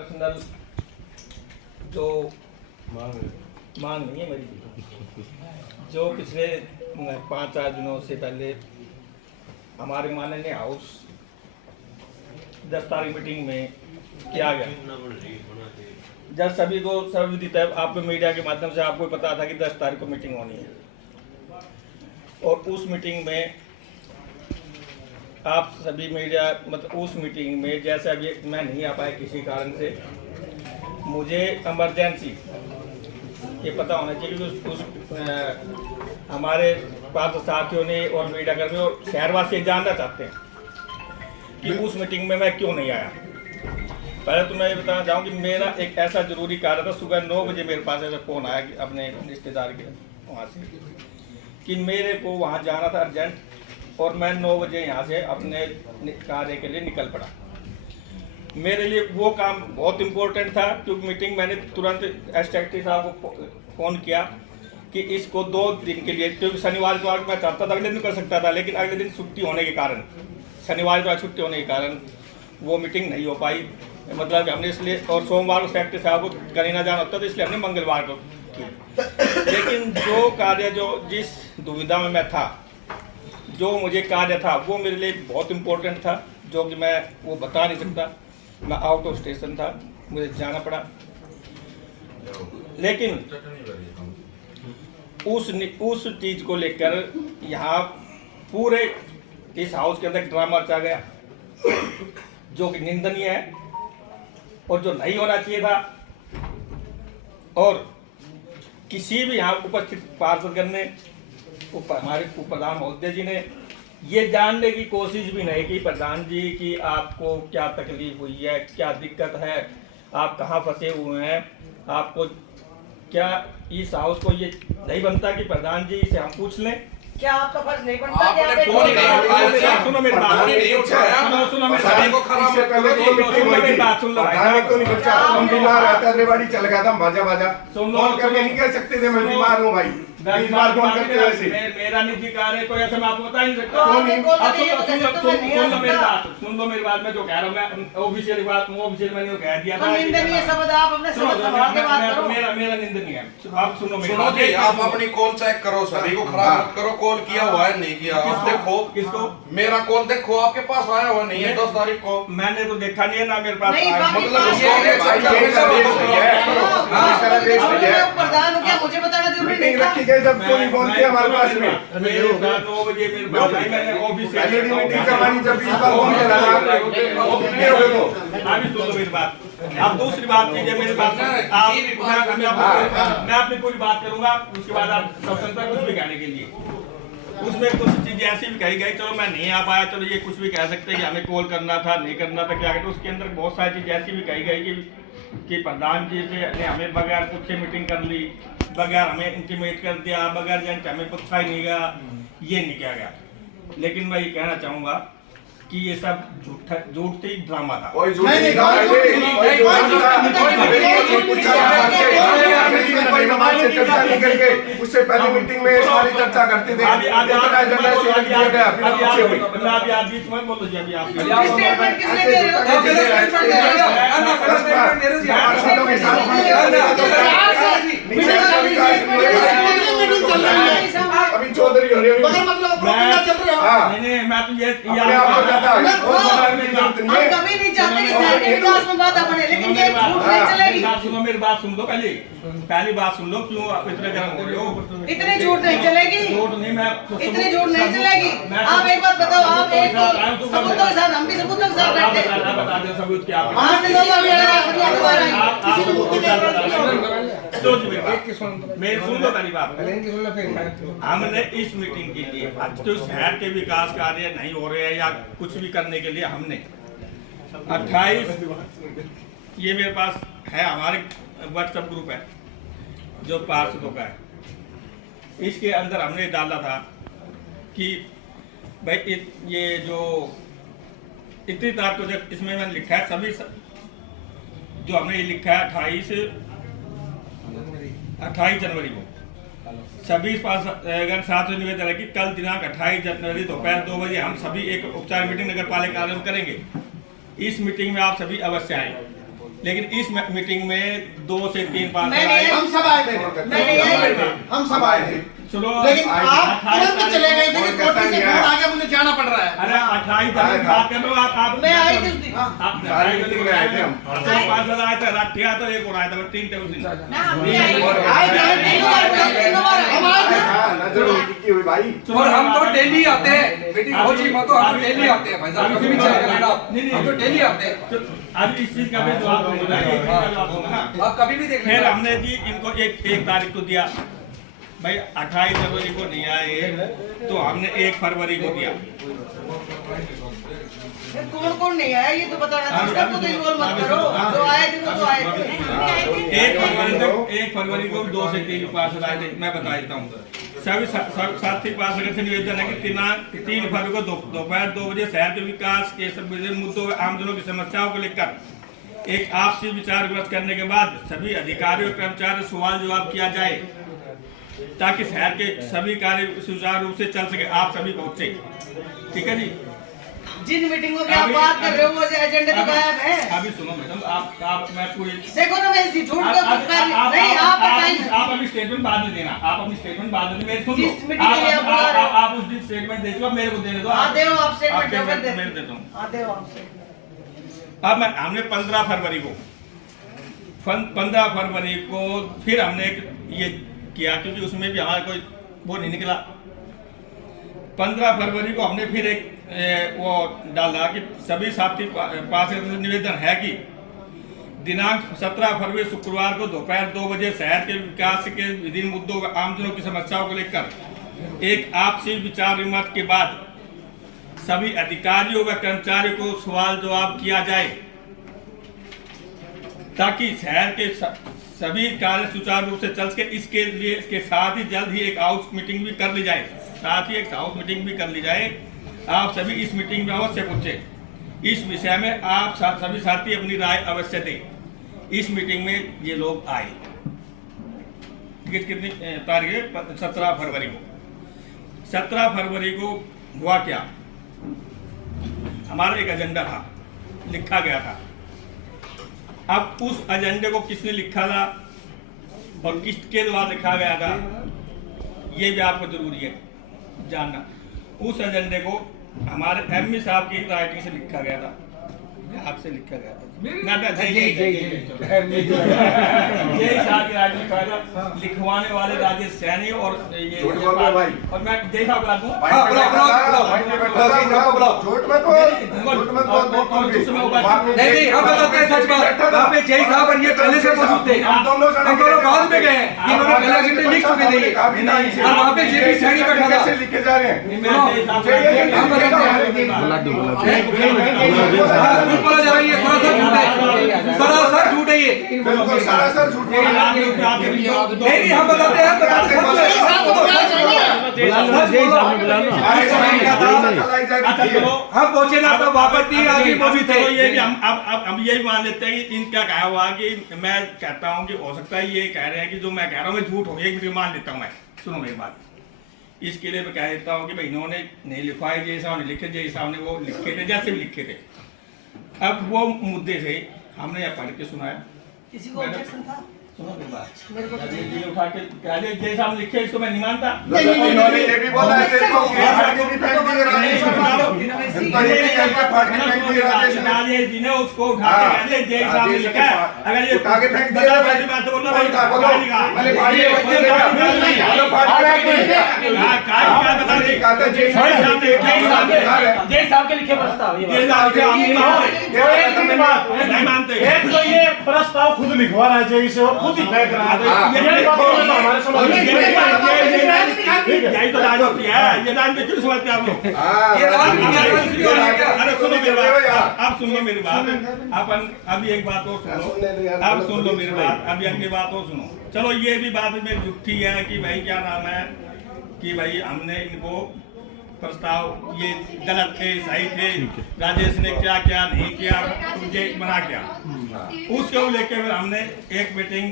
Personal जो मांग नहीं है मेरी, जो पिछले 5-4 दिनों से पहले हमारे माननीय हाउस 10 तारीख मीटिंग में किया गया। जब सभी को सर्वविदित है, आपको मीडिया के माध्यम से आपको पता था कि 10 तारीख को मीटिंग होनी है, और उस मीटिंग में आप सभी मीडिया मतलब उस मीटिंग में जैसे अभी मैं नहीं आ पाया किसी कारण से, मुझे इमरजेंसी ये पता होना चाहिए कि हमारे पास साथियों ने और मीडिया कर्मी और शहरवासी जानना चाहते हैं कि उस मीटिंग में मैं क्यों नहीं आया। पहले तो मैं ये बताना चाहूँ कि मेरा एक ऐसा जरूरी कार्य था। सुबह 9 बजे मेरे पास ऐसा फ़ोन आया कि अपने रिश्तेदार के वहाँ से कि मेरे को वहाँ जाना था अर्जेंट, और मैं 9 बजे यहाँ से अपने कार्य के लिए निकल पड़ा। मेरे लिए वो काम बहुत इम्पोर्टेंट था, क्योंकि मीटिंग मैंने तुरंत एसटेक्टी साहब को फ़ोन किया कि इसको 2 दिन के लिए, क्योंकि शनिवार को मैं चाहता था अगले दिन कर सकता था, लेकिन अगले दिन छुट्टी होने के कारण, शनिवार को छुट्टी होने के कारण वो मीटिंग नहीं हो पाई। मतलब कि हमने इसलिए, और सोमवार को सेक्रेटरी साहब को कहीं ना जाना होता तो इसलिए हमने मंगलवार को की। लेकिन जो कार्य, जो जिस दुविधा में मैं था, जो मुझे कार्य था, वो मेरे लिए बहुत इम्पोर्टेंट था, जो कि मैं वो बता नहीं सकता। मैं आउट ऑफ स्टेशन था, मुझे जाना पड़ा। लेकिन उस चीज़ को लेकर यहाँ पूरे इस हाउस के अंदर ड्रामा रचा गया, जो कि निंदनीय है और जो नहीं होना चाहिए था। और किसी भी यहाँ उपस्थित पार्षदगण ने, हमारे उपप्रधान महोदय जी ने ये जानने की कोशिश भी नहीं की प्रधान जी की आपको क्या तकलीफ हुई है, क्या दिक्कत है, आप कहाँ फंसे हुए हैं, आपको क्या इस हाउस को ये नहीं बनता कि प्रधान जी से हम पूछ लें। क्या आपका फर्ज नहीं बनता कि आप सुनो मेरी बात, सुनो मेरी बात, सुन लो। हम बीमार रहता, रेवाड़ी चल गया था, भाजा सुन लो, फोन करके नहीं कह सकते थे मैं बीमार हूँ भाई। बीमार फोन करते वैसे मेरा निजी कार्य है, कोई ऐसे मैं आपको बता नहीं सकता। सुन लो मेरी बात, मैं जो कह रहा हूँ मैं ऑफिशियल बात, ऑफिशियल मैंने कह दिया था। निंदनीय शब्द आप अपने संभाल के बात करो। मेरा निंदनीय है। आप सुनो मेरी सुनो जी, आप अपनी कॉल चेक करो, सभी को खराब मत करो। कॉल किया हुआ है नहीं किया, आप देखो। किसको? मेरा कॉल देखो, आपके पास आया हुआ नहीं है 10 तारीख को। मैंने तो देखा नहीं है ना, मेरे पास प्रधान क्या मुझे बताना जरूरी नहीं था? जब कोई फोन किया हमारे पास में 9 बजे मेरे पास आई, मैंने ऑफिस से मीटिंग करवानी, जब इस बार फोन किया अभी सुन लो मेरी बात। अब दूसरी बात कीजिए मेरे पास, मैं अपनी पूरी बात करूंगा, उसके बाद आप स्वतंत्र कुछ भी कहने के लिए। उसमें कुछ चीजें ऐसी भी कही गई, चलो मैं नहीं आ पाया, चलो ये कुछ भी कह सकते हैं कि हमें कॉल करना था, नहीं करना था, क्या कहते। उसके अंदर बहुत सारी चीजें ऐसी भी कही गई कि प्रधान जी से ने हमें बगैर पूछे मीटिंग कर ली, बगैर हमें इंटीमेट कर दिया, बगैर एजेंट हमें पूछा ही नहीं गया, ये नहीं किया गया। लेकिन मैं ये कहना चाहूंगा कि ये सब झूठ ही ड्रामा था। उससे पहले मीटिंग में सारी चर्चा करते थे। अभी चौधरी हो रही है, मैं तो ये कभी नहीं चाहते कि शहर के विकास में बाधा बने, लेकिन ये झूठ नहीं चलेगी। सुनो मेरी बात, सुन लो पहली बात सुन लो। क्यों आप इतने गर्म हो रहे हो? इतने झूठ नहीं चलेगी, झूठ नहीं, मैं इतने झूठ नहीं चलेगी। आप एक बात बताओ, आप एक सबूतों के साथ, हम भी सबूतों के साथ बैठे हैं। बता दो सबूत क्या मेरी सुन लो पहली बात। हमने इस मीटिंग के लिए जो शहर के विकास कार्य नहीं हो रहे हैं या कुछ भी करने के लिए, हमने 28 ये मेरे पास है, हमारे व्हाट्सएप ग्रुप है जो पार्षदों का है, इसके अंदर हमने डाला था कि भाई ये जो इतनी तारीख को, जब इसमें मैंने लिखा है सभी जो हमने ये लिखा है 28 जनवरी को सभी पार्षदगण 7 निवेदन है कि कल दिनांक 28 जनवरी दोपहर 2 बजे हम सभी एक उपचार मीटिंग नगर पालिका कार्यालय में करेंगे। इस मीटिंग में आप सभी अवश्य आए। लेकिन इस मीटिंग में 2 से 3 पार्षद मैं नहीं आए। हम सब आए थे हम सब आए थे सुनो, लेकिन आप तुरंत चले गए थे कि कोर्ट से फोन आ गया मुझे जाना पड़ रहा है। अरे 28 तारीख बात कर लो आप मैं आई थी उस दिन आप मीटिंग में आए थे हम। पार्षद आए थे, राठिया तो एक और आया था, 3 थे उस दिन। आए थे तीनों बार हम आए थे। नजर की हुई भाई। और हम तो डेली आते हैं मीटिंग हो जी मत हम डेली आते हैं भाई साहब कभी भी चले जाना हम तो डेली आते हैं अब इस चीज का भी जवाब दूंगा, ये चीज का जवाब दूंगा ना। आप कभी भी देख फिर लेना हमने जी इनको एक तारीख को दिया भाई, 28 फरवरी को नहीं आए तो हमने 1 फरवरी को दिया। कौन कौन नहीं आया ये तो बताना था। सबको तो इन्वॉल्व मत करो, जो आए थे वो तो आए थे। 1 फरवरी को 2 से 3 पार्षद आए थे। मैं बता देता हूँ सभी साथी पार्षद से निवेदन है कि 3 फरवरी को दोपहर 2 बजे शहर के विकास के संबंधित मुद्दों व आमजनों की समस्याओं को लेकर एक आपसी विचार विमर्श करने के बाद सभी अधिकारियों और कर्मचारियों से सवाल जवाब किया जाए ताकि शहर के सभी कार्य सुचारू रूप से चल सके। आप सभी पहुंचे, ठीक है जी। जिन मीटिंगों की आप बात कर रहे हो वो एजेंडे तो गायब है। अभी सुनो मैडम, आप मैं पूरी देखो ना मैं इसी झूठ को नहीं आप बताइए। आप अपनी स्टेटमेंट बाद में देना, आप अपनी स्टेटमेंट बाद में मेरी सुन लो। जिस मीटिंग के लिए आप बुला रहे हो आप उस दिन स्टेटमेंट दे दो, मेरे को देने दो। हाँ दे आप स्टेटमेंट मैं देता हूँ। हाँ दे आप अब हमने 15 फरवरी को फिर हमने ये किया क्योंकि उसमें भी हमारा कोई वो नहीं निकला। 15 फरवरी को हमने फिर एक वो डाला कि सभी साथी पार्षद से निवेदन है कि दिनांक 17 फरवरी शुक्रवार को दोपहर 2 बजे शहर के विकास के विभिन्न मुद्दों व आमजनों की समस्याओं को लेकर एक आपसी विचार विमर्श के बाद सभी अधिकारियों व कर्मचारियों को सवाल जवाब किया जाए ताकि शहर के सभी कार्य सुचारू रूप से चल सके। इसके लिए इसके साथ ही जल्द ही एक हाउस मीटिंग भी कर ली जाए, आप सभी इस मीटिंग में अवश्य पहुंचे। इस विषय में आप सभी साथी अपनी राय अवश्य दें। इस मीटिंग में ये लोग आए, कितनी तारीख है? 17 फरवरी को। 17 फरवरी को हुआ क्या, हमारा एक एजेंडा था, लिखा गया था। अब उस एजेंडे को किसने लिखा था और किसके द्वारा लिखा गया था ये भी आपको जरूरी है जानना। उस एजेंडे को हमारे एमई साहब की राइटिंग से लिखा गया था, आपसे लिखा गया था। लिखवाने वाले राजेश सैनी और ये और मैं जैसा बता दूं नहीं हम बताते हैं सच बात। वहाँ पे जय साहब और ये पहले से मौजूद थे, हम दोनों बाद में गए कि उन्होंने पहले एजेंडे लिख चुके थे और वहाँ पे जेपी सैनी बैठा था। लिखे जा रहे हैं सरासर झूठ है ये, सरासर झूठ नहीं हम बताते हैं हम पहुंचे ना तो वापस 3 आदमी मौजूद थे। ये भी हम यही मान लेते हैं कि इनका कहा हुआ कि मैं कहता हूं कि हो सकता है ये कह रहे हैं कि जो मैं कह रहा हूं मैं झूठ हो, एक मिनट मान लेता हूं मैं। सुनो मेरी बात, इसके लिए मैं कह देता हूं कि भाई इन्होंने नहीं लिखवाए, जैसा ने लिखे, जैसा ने वो लिखे थे, जैसे भी लिखे थे। अब वो मुद्दे थे हमने यहाँ पढ़ के सुनाया। किसी को ऑब्जेक्शन था? सुनो मेरी बात, ये उठा के कह दे जैसा हम लिखे इसको मैं नहीं मानता। इन्होंने ये भी बोला है कि जी ने उसको उठा के कह दिया जैसा हमने लिखा है। अगर ये उठा के फेंक दिया बात तो बोलना जय साहब के लिखे प्रस्ताव नहीं मानते। एक तो ये प्रस्ताव खुद लिखवा रहा है जय से और खुद ही फेंक रहा है। ये बात हमारे समझ में यही तो राजनीति है, ये राजनीति क्यों समझते आप लोग? अरे सुनो मेरी बात, आप सुन लो मेरी बात। अपन अभी एक बात और सुनो, आप सुन लो मेरी बात, अभी अगली बात और सुनो। चलो ये भी बात मेरी झूठी है कि भाई क्या नाम है कि भाई हमने इनको प्रस्ताव ये गलत थे, सही थे, राजेश ने क्या क्या नहीं किया, मुझे मना किया। उसको लेके फिर हमने एक मीटिंग,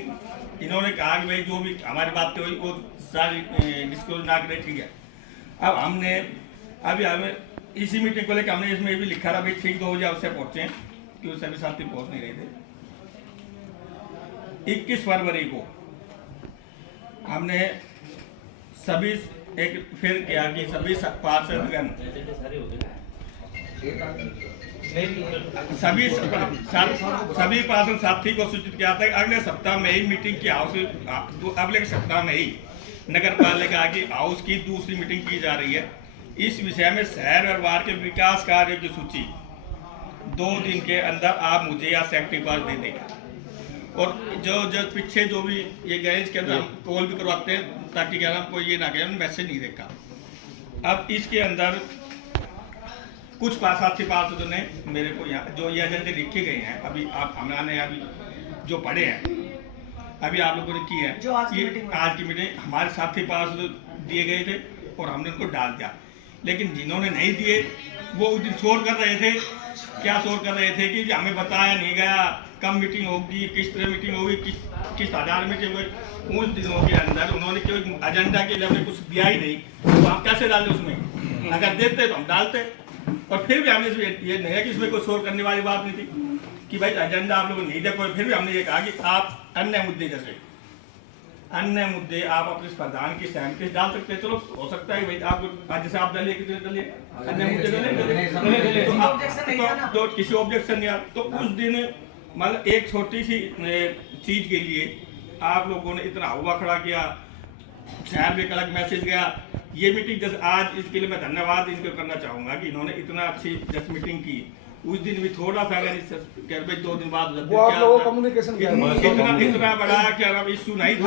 इन्होंने कहा कि भाई जो भी हमारी बातें हुई वो सारी डिस्क्लोज ना करें, ठीक है। अब हमने अभी हमें इसी मीटिंग को लेकर हमने इसमें भी लिखा था भाई ठीक 2 बजे अवश्य पहुंचे, क्योंकि सभी साथी पहुंच नहीं रहे थे। 21 फरवरी को हमने सभी एक फिर किया कि सभी पार्षदगण सभी पार्षद साथी को सूचित किया था कि अगले सप्ताह में ही मीटिंग की अगले सप्ताह में ही नगर पालिका की हाउस की दूसरी मीटिंग की जा रही है। इस विषय में शहर और वार्ड के विकास कार्य की सूची 2 दिन के अंदर आप मुझे या सेक्रेटरी पास दे देंगे। और जो पीछे जो भी ये गए इसके अंदर हम कॉल भी करवाते हैं ताकि क्या नाम कोई ये ना कहे मैसेज नहीं देखा। अब इसके अंदर कुछ साथी पार्षदों ने मेरे को यहाँ जो ये एजेंडे लिखे गए हैं अभी आप हमने अभी जो पढ़े हैं अभी आप लोगों ने की है जो आज की मीटिंग हमारे साथी पार्षद दिए गए थे और हमने उनको डाल दिया। लेकिन जिन्होंने नहीं दिए वो उस दिन शोर कर रहे थे। क्या शोर कर रहे थे कि हमें बताया नहीं गया, कब मीटिंग होगी, किस तरह मीटिंग होगी, किस आधार मीटिंग होगी। उन दिनों के अंदर उन्होंने कोई एजेंडा के लिए हमें कुछ दिया ही नहीं तो हम कैसे डालें उसमें। अगर देते तो हम डालते। और फिर भी हमने ये नहीं है कि इसमें कोई शोर करने वाली बात नहीं थी कि भाई एजेंडा आप लोगों ने नहीं देखो। फिर भी हमने ये कहा कि आप अन्य मुद्दे जैसे अन्य मुद्दे आप अपने प्रधान की सहमति से डाल सकते हैं। चलो हो सकता है भाई आप जैसे आप डालिए कितने डालिए अन्य मुद्दे डालिए तो किसी ऑब्जेक्शन नहीं। तो उस दिन मतलब एक छोटी सी चीज के लिए आप लोगों ने इतना हुआ खड़ा किया, शहर में एक अलग मैसेज गया। ये मीटिंग जैसे आज इसके लिए मैं धन्यवाद इनको करना चाहूंगा कि इन्होंने इतना अच्छी जस्ट मीटिंग की। उस दिन भी थोड़ा सा अगर 2 दिन बाद इतना बड़ा क्या नाम इशू नहीं था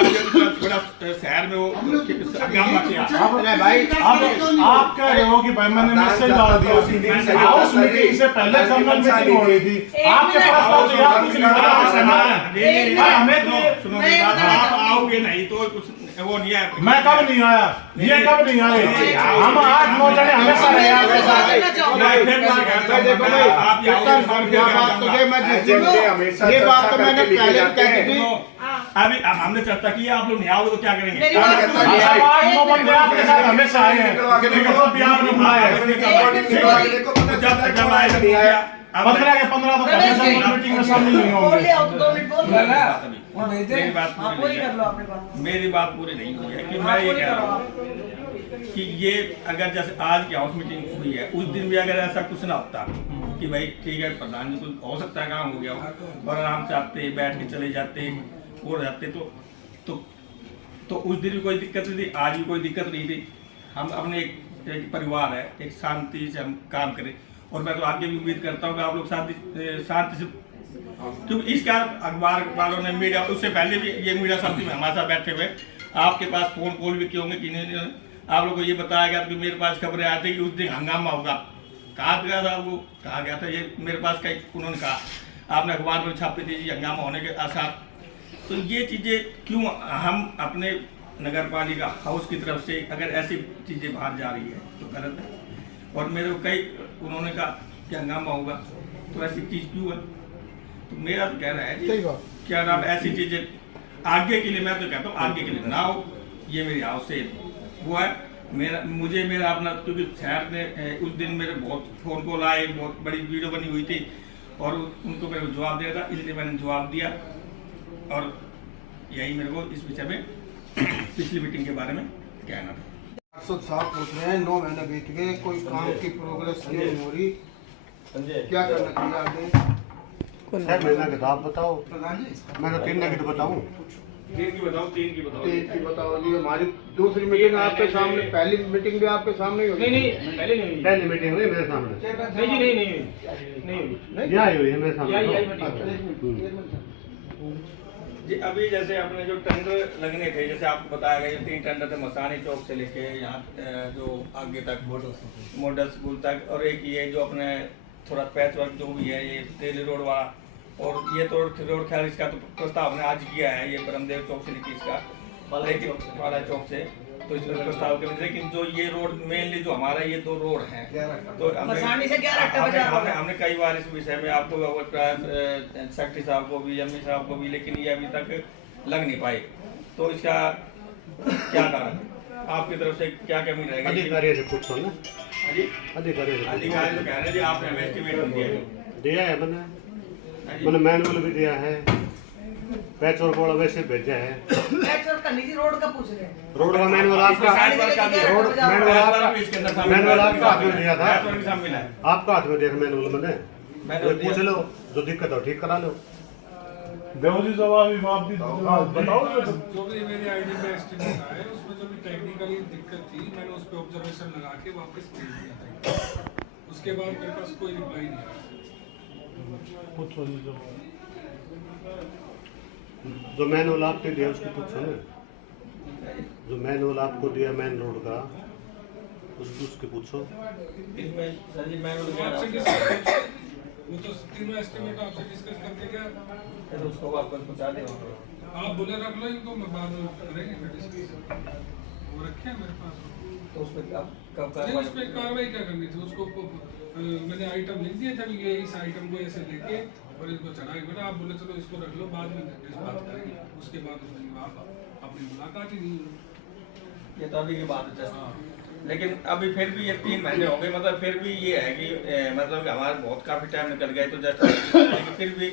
थोड़ा शहर में वो हंगामा किया। आप कह रहे हो कि भाई मैंने मैसेज डाल दिया, हाउस मीटिंग से पहले जनरल मीटिंग हो रही थी, आपके पास आप आओगे नहीं तो कुछ वो नहीं है। मैं कब नहीं आया, ये कब नहीं आए, हम 8-9 जने हमेशा रहे आपके साथ। ये बात तो मैंने पहले भी कही थी। अभी हमने चर्चा की आप लोग नहीं आओगे तो क्या करेंगे। 8-9 बंदे आपके साथ हमेशा आए हैं, आपने बुलाया 15 तो मीटिंग में शामिल नहीं होंगे। मेरी बात पूरी नहीं हुई है कि मैं ये कह रहा हूँ कि ये अगर जैसे आज की हाउस मीटिंग हुई है उस दिन भी अगर ऐसा कुछ ना होता कि भाई ठीक है प्रधान जी को हो सकता है काम हो गया हो और आराम से आते बैठ के चले जाते हो जाते तो उस दिन भी कोई दिक्कत नहीं थी, आज भी कोई दिक्कत नहीं थी। हम अपने एक परिवार है, एक शांति से हम काम करें और मैं तो आगे भी उम्मीद करता हूँ कि आप लोग शांति से क्योंकि इसका अखबार वालों ने मीडिया उससे पहले भी ये मीडिया साथी में हमारे साथ बैठे हुए आपके पास फोन कॉल भी किए होंगे कि नहीं आप लोगों को ये बताया गया कि मेरे पास खबरें आती थी कि उस दिन हंगामा होगा। कहा गया था वो कहा गया था ये मेरे पास कई उन्होंने कहा आपने अखबार में छापी थी हंगामा होने के आसार। तो ये चीज़ें क्यों हम अपने नगर पालिका हाउस की तरफ से अगर ऐसी चीज़ें बाहर जा रही है तो गलत है। और मेरे को कई उन्होंने कहा कि हंगामा होगा तो ऐसी चीज़ क्यों है। तो मेरा तो कहना है कि क्या नाम ऐसी चीज़ें आगे के लिए मैं तो कहता हूँ आगे के लिए ना हो। ये मेरी हाउस से वो है मेरा अपना क्योंकि शहर में उस दिन मेरे बहुत फ़ोन कॉल आए, बहुत बड़ी वीडियो बनी हुई थी और उनको मेरे को जवाब देना था इसलिए मैंने जवाब दिया। और यही मेरे को इस विषय में पिछली मीटिंग के बारे में कहना था। पार्षद साहब पूछ रहे हैं 9 महीने बीत गए, कोई काम की प्रोग्रेस नहीं हो रही, क्या करना चाहिए आगे? 6 महीना के आप बताओ, प्रधान जी मैं तो 3 महीने की बताऊँ। 3 की बताओ 3 की बताओ 3 की बताओ जी। हमारी दूसरी मीटिंग आपके सामने, पहली मीटिंग भी आपके सामने हुई? नहीं पहले नहीं हुई। पहली मीटिंग हुई मेरे सामने, नहीं जी नहीं हुई। यही हुई है मेरे सामने। जी अभी जैसे अपने जो टेंडर लगने थे जैसे आपको बताया गया 3 टेंडर थे मसानी चौक से लेके यहाँ जो आगे तक मॉडल स्कूल तक और एक ये जो अपने थोड़ा पैच वर्क जो भी है ये तेली रोड वाला और ये तो रोड खैर इसका तो प्रस्ताव हमने आज किया है ये ब्रह्मदेव चौक से लेके इसका वाला चौक से तो इसमें प्रस्ताव कर लेकिन जो ये रोड मेनली जो हमारा ये 2 रोड हैं तो हमने कई बार इस विषय में आपको सेक्रेटरी साहब को भी एमई साहब को भी लेकिन ये अभी तक लग नहीं पाए। तो इसका क्या कारण है आपकी तरफ से क्या कमी रहेगी? अधिकारी से पूछो ना। अधिकारी तो कह रहे हैं आपने एस्टिमेट दिया है मैंने मैनुअल भी दिया है। पैच और बोला वैसे भेजे हैं। पैच वर्क करनी थी, रोड का पूछ रहे हैं। रोड का मैनुअल आपका पैच वर्क का भी है। रोड मैनुअल आपका इसके अंदर शामिल है। मैनुअल आपका हाथ में दिया था। पैच वर्क शामिल है। आपका हाथ में दिया मैनुअल मैंने मैनुअल पूछ लो, जो दिक्कत हो ठीक करा लो। देव जी जवाब आप भी बताओ। जो भी मेरी आईडी में एस्टिमेट आया उसमें जो भी टेक्निकली दिक्कत थी मैंने उस पर ऑब्जर्वेशन लगा के वापस भेज दिया था। उसके बाद मेरे पास कोई रिप्लाई नहीं आया। पूछो जो मैनुअल आपके दिया उसकी पूछो ना, जो मैनुअल आपको दिया मेन रोड का उसके पूछो। इसमें सर जी मैनुअल क्या आपसे डिस्कस वो तो तीनों एस्टिमेट आपसे डिस्कस करके गया, है उसको वापस पहुंचा दें। आप बोले रख लो इनको, मैं बाद में करेंगे फिर डिस्कस। वो रखे हैं मेरे पास। तो उस पर आप कब नहीं, उस पर कार्रवाई क्या करनी थी? उसको मैंने आइटम लिख दिया था कि ये इस आइटम को ऐसे लेके और इसको चढ़ा के बेटा आप बोले चलो इसको रख लो, बाद में बात करेंगे। उसके बाद उसने आप अपनी मुलाकात ही नहीं हुई। ये तो अभी की बात है। लेकिन अभी फिर भी ये 3 महीने हो गए, मतलब फिर भी ये है कि मतलब कि हमारा बहुत काफ़ी टाइम निकल गया, तो जस्ट लेकिन फिर भी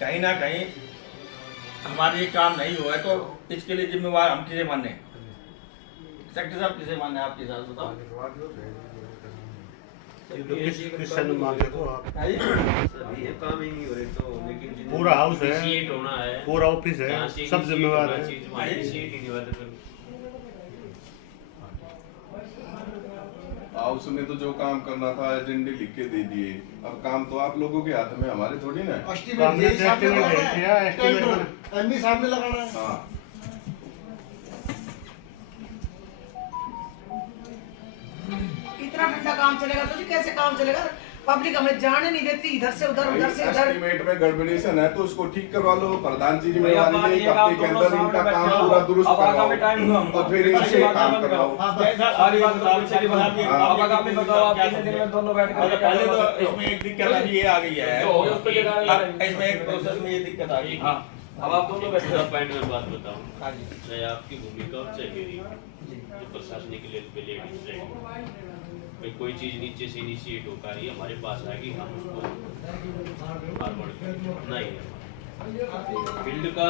कहीं ना कहीं हमारा ये काम नहीं हुआ है, तो इसके लिए जिम्मेवार हम किसे माने? सेक्रेटरी साहब किसे माने आपके साथ बताओ? किसान मांगे तो आप ये काम ही नहीं हो रहे तो, लेकिन पूरा हाउस है, सीट होना है, पूरा ऑफिस है, सब जिम्मेवार है। सीट ही नहीं होता। हाउस ने तो जो काम करना था एजेंडे लिख के दे दिए। अब काम तो आप लोगों के हाथ में, हमारे थोड़ी ना है। एस्टीमेट सामने लगाना है। हाँ इतना ठंडा काम चलेगा तो जी कैसे काम चलेगा? पब्लिक हमें जाने नहीं देती, इधर से उधर उधर से इधर। एस्टीमेट में गड़बड़ेशन है तो उसको ठीक करवा लो। प्रधान जी जिम्मेवारी ले, एक हफ्ते के अंदर इनका काम पूरा दुरुस्त करवाओ और फिर इनसे काम करवाओ। पहले तो इसमें एक दिक्कत अभी ये आ गई है, इसमें एक प्रोसेस में ये दिक्कत आ गई। अब आप दोनों बैठे पॉइंट में बात बताऊं। हाँ जी, मैं आपकी भूमिका और चाहिए जो प्रशासनिक लेवल पे लेडीज रहेगी, भाई कोई चीज़ नीचे से इनिशिएट हो पा रही है हमारे पास आएगी, हम उसको फॉरवर्ड करना ही है। फील्ड का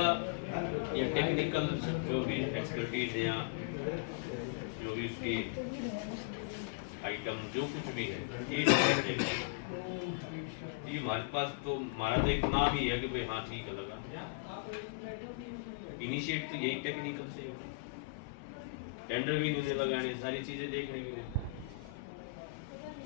या टेक्निकल जो भी एक्सपर्टीज है या जो भी उसकी आइटम जो कुछ भी है ये हमारे पास तो हमारा तो एक नाम ही है कि भाई हाँ ठीक है लगा। इनिशिएट तो यही टेक्निकल से, टेंडर भी नहीं लगाने, सारी चीजें देखने के लिए।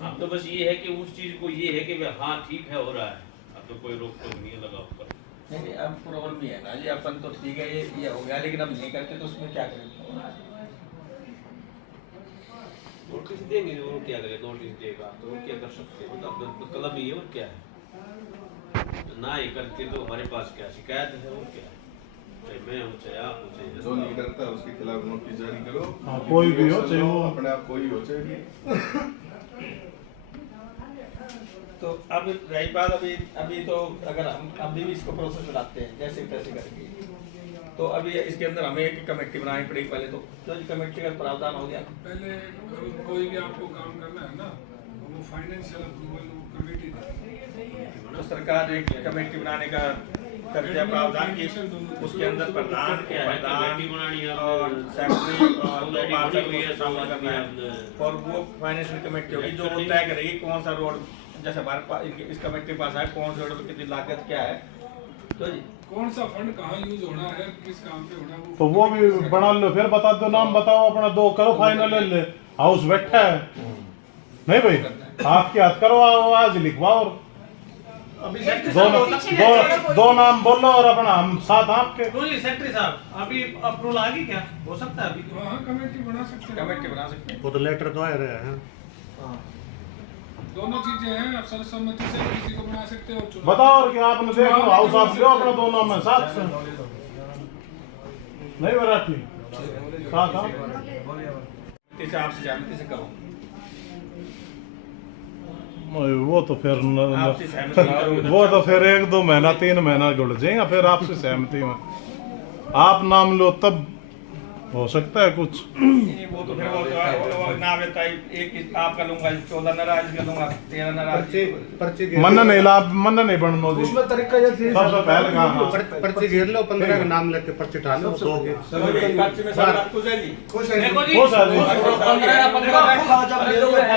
अब तो बस ये है कि उस चीज को ये है कि हाँ ठीक है हो रहा है, अब तो कोई रोक टोक नहीं लगा ऊपर। नहीं अब प्रॉब्लम भी है ना जी, अपन तो ठीक है ये हो गया, लेकिन अब नहीं करते तो उसमें क्या करें? नोटिस देंगे वो क्या करे, नोटिस देगा तो वो क्या कर सकते हैं, तो कलम ही है और क्या है। ना ही करते तो हमारे पास क्या शिकायत है और क्या है, चाहे मैं हूँ चाहे आप हो चाहे जो नहीं करता उसके खिलाफ नोटिस जारी करो। कोई भी हो चाहे वो अपने आप कोई हो चाहे। तो अब रही बात अभी तो अगर हम अभी भी इसको प्रोसेस में लाते हैं जैसे तैसे करके, तो अभी इसके अंदर हमें एक कमेटी बनानी पड़ेगी पहले। तो जो कमेटी का प्रावधान हो गया, पहले कोई भी आपको काम करना है ना वो फाइनेंशियल अप्रूवल कमेटी तो सरकार ने एक कमेटी बनाने का कर दिया प्रावधान की, उसके अंदर प्रधान और सेक्रेटरी और दो पार्षद को शामिल करना है, और वो फाइनेंशियल कमेटी होगी जो वो तय करेगी कौन सा रोड, जैसे हमारे पास इस कमेटी के पास है कौन सा रोड पर कितनी लागत क्या है, तो जी कौन सा फंड कहाँ यूज होना है, किस काम पे होना है तो वो भी बना लो। फिर बता दो, नाम बताओ अपना, दो करो फाइनल। ले हाउस बैठा है नहीं भाई, आपके हाथ करो, आज लिखवाओ। दो नाम बोलो और अपना हम साथ आपके। सेक्रेटरी साहब अभी अप्रूवल आ गई क्या, हो सकता है अभी? हाँ कमेटी बना सकते हैं, कमेटी बना सकते हैं। वो तो लेटर तो आ रहे हैं। दोनों चीजें हैं, आप सर्वसम्मति से किसी को बना सकते हो। बताओ और क्या आपने देख लो, हाउस आप लो अपना, दो नाम है साथ से नहीं मराठी साथ आप आपसे सहमति से करो, वो तो फिर आपसे सहमति करो। वो तो फिर 1-2 महीना 3 महीना जुड़ जाएगा, फिर आपसे सहमति में आप नाम लो तब हो सकता है कुछ। नहीं, वो तो फिर वो ना देता है, एक आपका लूंगा, 14 नाराज का लूंगा, 13 नाराज। पर्ची मन नहीं लाभ मन नहीं बन मोदी उसमें तरीका ये थी सबसे पहले कहा पर्ची घेर लो 15 का नाम लेके पर्ची डाल लो दोगे खर्च में सब खुश है जी। खुश है खुश है जी। 15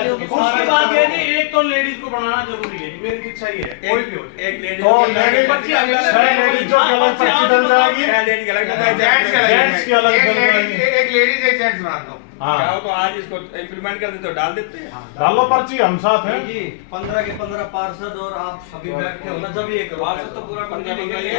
उसकी बात ये नहीं, एक तो लेडीज को बढ़ाना जरूरी है, मेरी इच्छा ही है। कोई भी हो एक लेडी तो लेडीज पर्ची आ गई, 6 लेडीज जो अलग पर्ची डल जाएगी, लेडी का अलग, जेंट्स की अलग डल जाएगी। एक लेडीज एक जेंट्स बना दो हाँ चाहो तो आज इसको इम्प्लीमेंट कर देते हो, डाल देते हैं। डालो पर्ची, हम साथ हैं। जी 15 के 15 पार्षद और आप सभी बैठे हो ना, जब ये करो पार्षद तो पूरा करने के लिए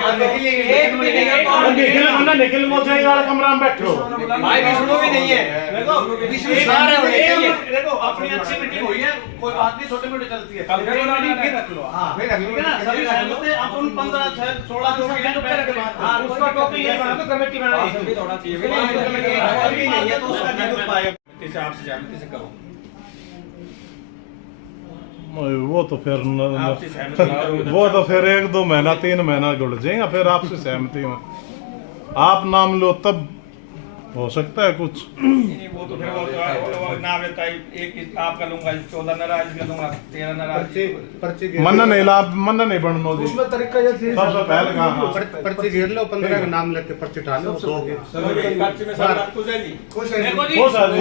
एक मिनट निखिल मोदी वाले कमरा में बैठो। भाई विष्णु भी नहीं है, देखो विष्णु सारे होने चाहिए। देखो अपनी अच्छी मीटिंग हुई है, कोई बात नहीं, छोटी मोटी चलती है, कल फिर मीटिंग फिर रख लो। हां फिर अगली ठीक है ना, सभी सहमत है, अपन 15 16 जो भी है तो बैठ के बात। हां उसका टॉपिक ये बना दो, कमेटी बना दी, सभी थोड़ा चाहिए, अभी नहीं है तो उसका नहीं हो पाएगा। इसे आपसे सहमति से करो, वो तो फिर आपसे सहमति करो। वो तो फिर 1-2 महीना 3 महीना गुड़ जाएगा, फिर आपसे सहमति में आप नाम लो तब हो सकता है कुछ। नहीं, वो तो फिर वो ना देता है, एक आपका लूंगा, 14 नाराज का लूंगा, 13 नाराज। पर्ची मन नहीं लाभ मन नहीं बन मोदी उसमें तरीका ये थी सबसे पहले कहा पर्ची घेर लो 15 का नाम लेके पर्ची डाल लो दोगे खर्च में सब खुश है जी। खुश है देखो जी खुश है जी।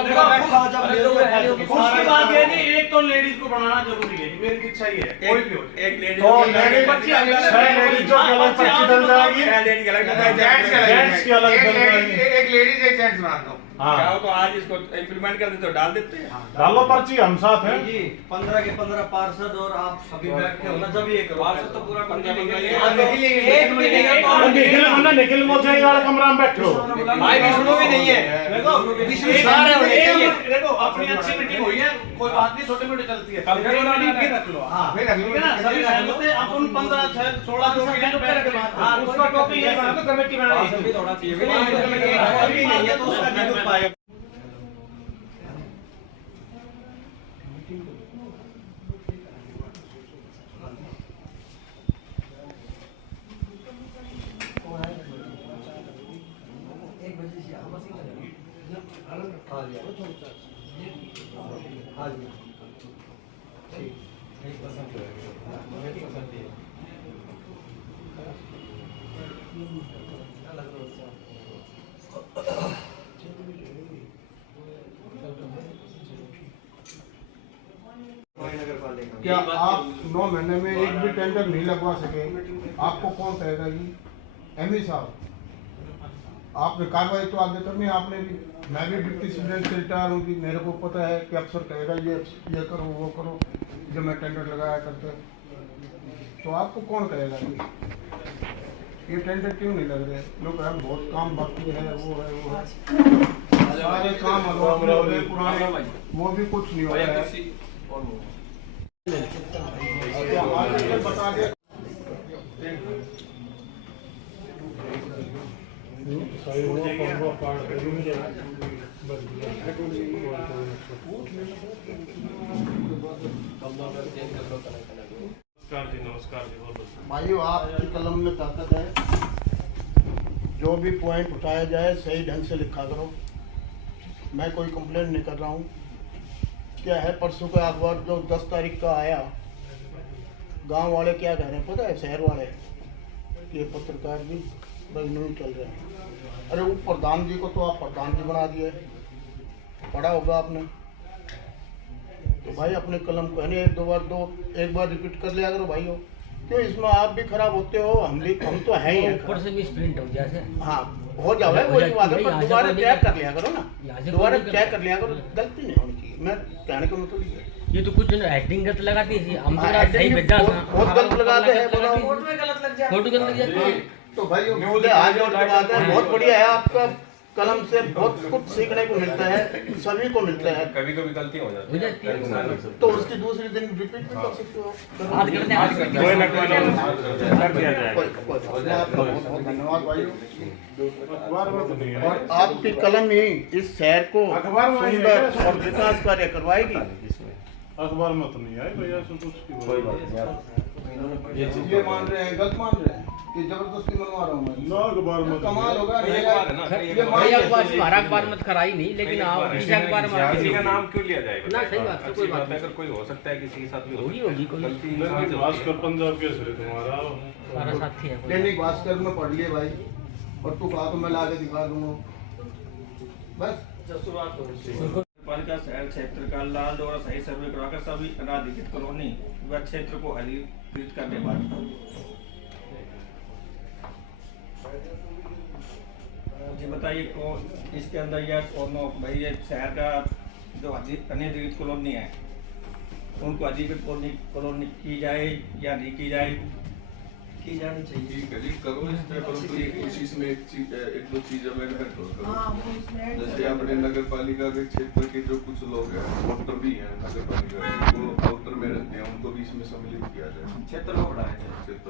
15 उसकी बात ये नहीं, एक तो लेडीज को बढ़ाना जरूरी है, मेरी इच्छा ही है। कोई भी हो एक लेडी तो लेडीज पर्ची आ गई, 6 लेडीज जो अलग पर्ची डल जाएगी, लेडी का अलग, जेंट्स की अलग डल जाएगी। एक लेडीज एक जेंट्स बना दो हाँ चाहो तो आज इसको इम्प्लीमेंट कर देते हो, डाल देते हैं। डालो पर्ची, हम साथ हैं। जी 15 के 15 पार्षद और आप सभी बैठे हो ना, जब ये करो पार्षद तो पूरा करने के लिए एक मिनट निखिल मोदी वाले कमरा में बैठो। भाई विष्णु भी नहीं है, देखो विष्णु सारे होने चाहिए। देखो अपनी अच्छी मीटिंग हुई है, कोई बात नहीं, छोटी मोटी चलती है, कल फिर मीटिंग फिर रख लो। हां फिर अगली ठीक है ना, सभी सहमत है, अपन 15 16 जो भी है तो बैठ के बात। हां उसका टॉपिक ये बना दो, कमेटी बना दी, सभी थोड़ा चाहिए, अभी नहीं है तो उसका नहीं हो पाएगा। क्या आप 9 महीने में एक भी टेंडर नहीं लगवा सके? आपको कौन कहेगा कि एमई साहब आपने कार्रवाई तो आगे करनी है, आपने भी, मैं भी डिप्टी सुप्रीटेंडेंट से रिटायर हूँ कि मेरे को पता है कि अफसर कहेगा ये करो वो करो, जब मैं टेंडर लगाया करते, तो आपको कौन कहेगा कि ये टेंडर क्यों नहीं लग रहे? लोग कहें बहुत काम बाकी है, वो है सारे काम अधूरे हो गए, पुराने, वो भी कुछ नहीं हो रहा है। बता दिया भाइयों, आपकी कलम में ताकत है, जो भी पॉइंट उठाया जाए सही ढंग से लिखा करो। मैं कोई कंप्लेंट नहीं कर रहा हूँ। क्या है, परसों का अखबार जो 10 तारीख का आया, गांव वाले क्या कह रहे हैं पता है, शहर वाले, ये पत्रकार भी बदनामी चल रहे हैं। अरे वो प्रधान जी को तो आप प्रधान जी बना दिए, पढ़ा होगा आपने, तो भाई अपने कलम को है एक बार रिपीट कर लिया करो भाइयों, क्यों इसमें आप भी खराब होते हो, हम तो है ही ऊपर से भी स्प्रिंट हो जाए। हाँ हो जाए, वही बात है, पर दोबारा चेक कर लिया करो ना, दोबारा चेक कर लिया करो, गलती नहीं होनी चाहिए। मैं कहने का मतलब ये तो कुछ एक्टिंग गलत लगाती है, हम तो हाँ, सही भेजा बहुत गलत लगाते हैं, फोटो में गलत लग जाए, फोटो गलत लग जाती है। तो भाई आज और बात है, बहुत बढ़िया है, आपका कलम से बहुत कुछ सीखने को मिलता है, सभी को मिलता है। कभी कभी गलती हो जाती है, तो उसकी दूसरे दिन रिपीट भी कर सकते हो। आज करते हैं, आज करते हैं। आपका बहुत बहुत धन्यवाद भाई। अखबार में तो नहीं है, और आपकी कलम ही इस शहर को अखबार में सुंदर और विकास कार्य करवाएगी। अखबार में तो नहीं है भैया, कुछ की ये मान रहे हैं, गलत मान रहे हैं। कि जबरदस्ती मनवा रहा हूँ मैं? ना अखबार मत कमाल होगा भाई अखबार हमारा अखबार मत कराई नहीं, लेकिन आप किसी अखबार में किसी का नाम क्यों लिया जाएगा? ना, सही बात है, कोई बात अगर कोई हो सकता है किसी के साथ भी होगी कोई नहीं, भास्कर पंजाब केसरी तुम्हारा हमारा साथी है कोई। दैनिक भास्कर में पढ़ लिए भाई, और तू कहा तो मैं ला के दिखा दूंगा बस। पालिका शहर क्षेत्र का लाल डोरा सही सर्वे कराकर सभी अनाधिकृत कॉलोनी व क्षेत्र को अधिकृत करने वाली। मुझे बताइए कौन इसके अंदर यस और नो। भाई ये शहर का जो अनधिकृत कॉलोनी है उनको अधिकृत कॉलोनी की जाए या नहीं की जाए? की जानी चाहिए। ठीक है जी, करो इस तरह, परंतु एक कोशिश में एक दो चीज अमेंडमेंट करो। हाँ, वो उसमें ऐड जैसे अपने नगर पालिका के क्षेत्र के जो कुछ लोग हैं, वोटर भी हैं नगर पालिका के, वो आउटर में रहते हैं, उनको भी इसमें सम्मिलित किया जाए। क्षेत्र को बढ़ाया जाए। क्षेत्र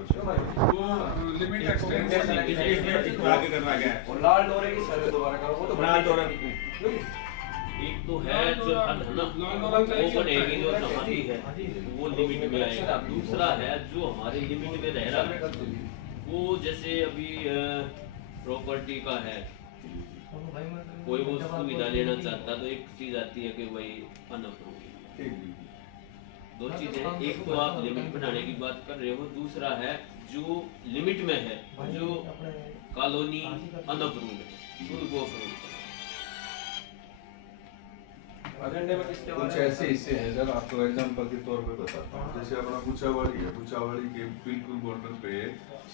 लिमिट एक्सटेंशन आगे करना गया है। और लाल डोरे की सर्वे दोबारा करो, वो तो लाल डोरा एक तो है जो हद है ना वो बढ़ेगी, जो समाधि है वो लिमिट में आएगा। दूसरा है जो हमारे लिमिट में रह रहा है वो, जैसे अभी प्रॉपर्टी का है, कोई वो सुविधा लेना चाहता तो एक चीज आती है कि भाई अनअप्रूव्ड। दो चीजें, एक तो आप लिमिट बनाने की बात कर रहे हो, दूसरा है जो लिमिट में है, जो कॉलोनी अनअप्रूव्ड है उनको अप्रूव। एजेंडे में किसके कुछ ऐसे हिस्से हैं सर, आपको एग्जांपल के तौर पे बताता हूँ। जैसे अपना बुचावाड़ी है, बुचावाड़ी के बिल्कुल बॉर्डर पे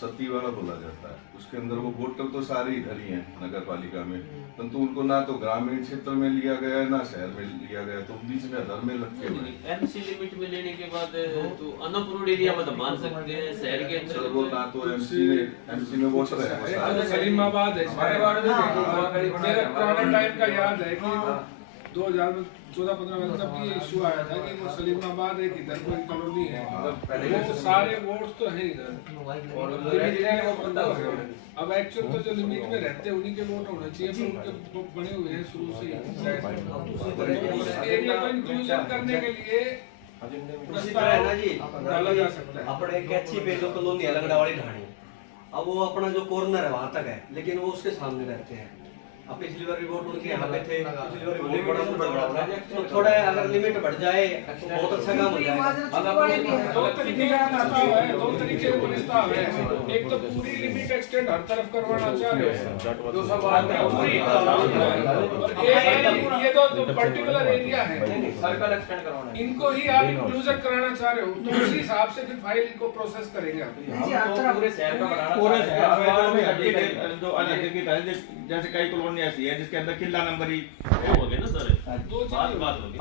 सतीवाड़ा बोला जाता है, उसके अंदर वो वोटर तो सारे इधर ही हैं नगर पालिका में, परंतु उनको ना तो ग्रामीण क्षेत्र में लिया गया है ना शहर में लिया गया, तो बीच में अधर में लटके हुए हैं। एमसी लिमिट में लेने के बाद तो अनअप्रूव्ड एरिया में तो मान सकते हैं शहर के अंदर। वो ना तो एमसी में वोटर है, वो सारे सलीमाबाद है, मेरा पुराना टाइम का याद है कि 2014-15 में तब ये इशू आया था कि वो सलीमाबाद एक इधर कोई कॉलोनी है, वो सारे वोट तो हैं इधर और लिमिट है वो बंदा हो गया। अब एक्चुअल तो जो लिमिट में रहते हैं उन्हीं के वोट होने चाहिए, पर उनके बने हुए हैं शुरू से ही। उस एरिया को इंक्लूजन करने के लिए प्रस्ताव डाला जा सकता है। अपने कैची पे जो कॉलोनी है लंगड़ा वाली ढाणी, अब वो अपना जो कॉर्नर है वहां तक है, लेकिन वो उसके सामने रहते हैं। अब पिछली बार भी वोट उनके यहाँ पे थे, पिछली बार भी वोट बड़ा था, तो थोड़ा अगर लिमिट बढ़ जाए तो बहुत अच्छा काम हो जाएगा। दो तरीके का प्रस्ताव है, दो तरीके का प्रस्ताव है। एक तो पूरी लिमिट एक्सटेंड हर तरफ करवाना चाह रहे हो, जो सब पूरी, और ये तो पर्टिकुलर एरिया है सर्कल एक्सटेंड करवाना है, इनको ही आप इंक्लूजन कराना चाह रहे हो, तो उसी हिसाब से फिर फाइल को प्रोसेस करेंगे आप। पूरे शहर का बनाना पूरे शहर में जो अनधिकृत है, जैसे कई कॉलोनी ऐसी है जिसके अंदर किला नंबर ही हो गया ना सर, दो बात होगी।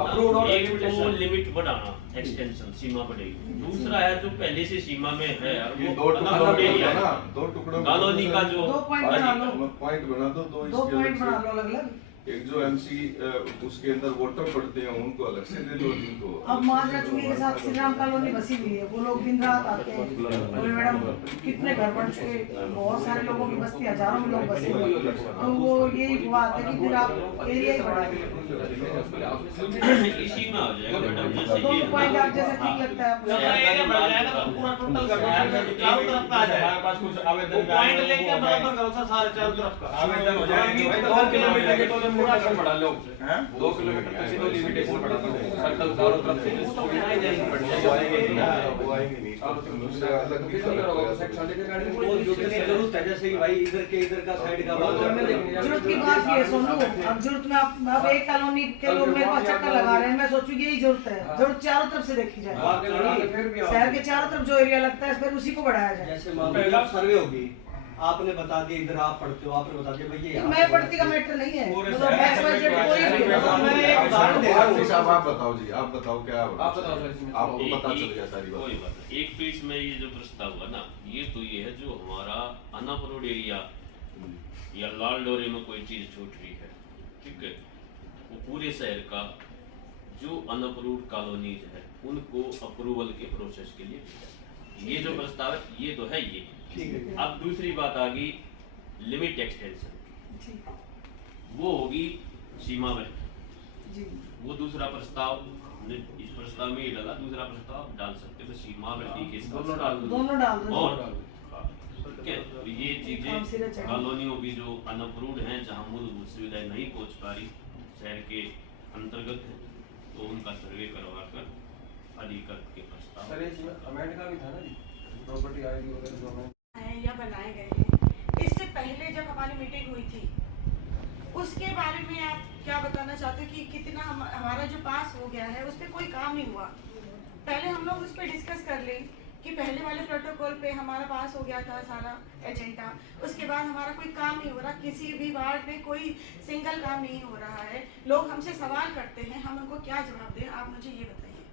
एक तो लिमिट बढ़ाना, एक्सटेंशन सीमा बढ़ेगी, दूसरा है जो पहले से सीमा में है ये दो टुकड़ों कॉलोनी का जो पॉइंट बना दो, दो पॉइंट बना लो अलग-अलग। एक जो एमसी उसके अंदर वोटर पड़ते हैं उनको अलग से दे दो जिनको। अब महाजरा चुनी के साथ श्री राम कॉलोनी बसी हुई है, वो लोग दिन रात आते हैं, बोले मैडम कितने घर बन चुके, बहुत सारे लोगों की बस्ती, हजारों में लोग बसे हुए, तो वो यही बात है कि फिर आप एरिया ही बढ़ाएंगे, इसी में आ जाएगा मैडम। जैसे दोनों ये पॉइंट आप जैसा ठीक लगता है हमारे पास कुछ आवेदन पॉइंट लेके बराबर करो सर, सारे चारों तरफ का आवेदन हो जाएंगे। 2 किलोमीटर के तो पूरा सब बढ़ा लो, 2 किलोमीटर तक की तो लिमिटेशन बढ़ा दो, सर्कल चारों तरफ से इसको भी नहीं जाएंगे, बढ़ जाएगा, वो आएंगे नहीं, दूसरा अलग भी वो जितनी जरूरत है, जैसे कि भाई इधर के इधर का साइड का जरूरत की बात ये सोनू, अब जरूरत में आप एक कॉलोनी के लोग मेरे पास चक्कर लगा रहे हैं, मैं सोचूं यही जरूरत है, जरूरत चारों तरफ से देखी जाए, शहर के चारों तरफ जो एरिया लगता है फिर उसी को बढ़ाया जाए। जैसे मान लो सर्वे होगी, आपने बता दिया इधर आप पढ़ते हो, आपने बता दिया भैया मैं पढ़ती का मैटर नहीं है, मतलब एक्स वाई जेड कोई भी, मैं एक उदाहरण दे रहा हूँ। साहब आप बताओ जी, आप बताओ क्या आप बताओ सर, आपको पता चल गया सारी बात। कोई बात नहीं। एक तो इसमें ये जो प्रस्ताव हुआ ना, ये तो ये है जो हमारा अनअप्रूव्ड एरिया या लाल डोरे में कोई चीज छूट रही है, ठीक है, वो पूरे शहर का जो अनअप्रूव्ड कॉलोनीज है उनको अप्रूवल के प्रोसेस के लिए ये जो प्रस्ताव है ये तो है ये। अब दूसरी बात आ गई लिमिट एक्सटेंशन, वो होगी सीमा में, वो दूसरा प्रस्ताव इस प्रस्ताव में ये डाला, दूसरा प्रस्ताव डाल सकते हो सीमा वृद्धि के दोनों डाल दो। और ठीक है। तो ये चीजें कॉलोनियों की जो अनअप्रूव्ड हैं, जहाँ मूलभूत सुविधाएं नहीं पहुंच पा रही, शहर के अंतर्गत है, तो उनका सर्वे करवा कर अधिकृत के प्रस्ताव का भी था ना जी, प्रॉपर्टी आईडी वगैरह या बनाए गए हैं। इससे पहले जब हमारी मीटिंग हुई थी, उसके बारे में आप क्या बताना चाहते हो कि कितना हमारा जो पास हो गया है उस पर कोई काम नहीं हुआ? पहले हम लोग उस पर डिस्कस कर लें कि पहले वाले प्रोटोकॉल पे हमारा पास हो गया था सारा एजेंडा, उसके बाद हमारा कोई काम नहीं हो रहा, किसी भी वार्ड में कोई सिंगल काम नहीं हो रहा है। लोग हमसे सवाल करते हैं, हम उनको क्या जवाब दें, आप मुझे ये बताइए।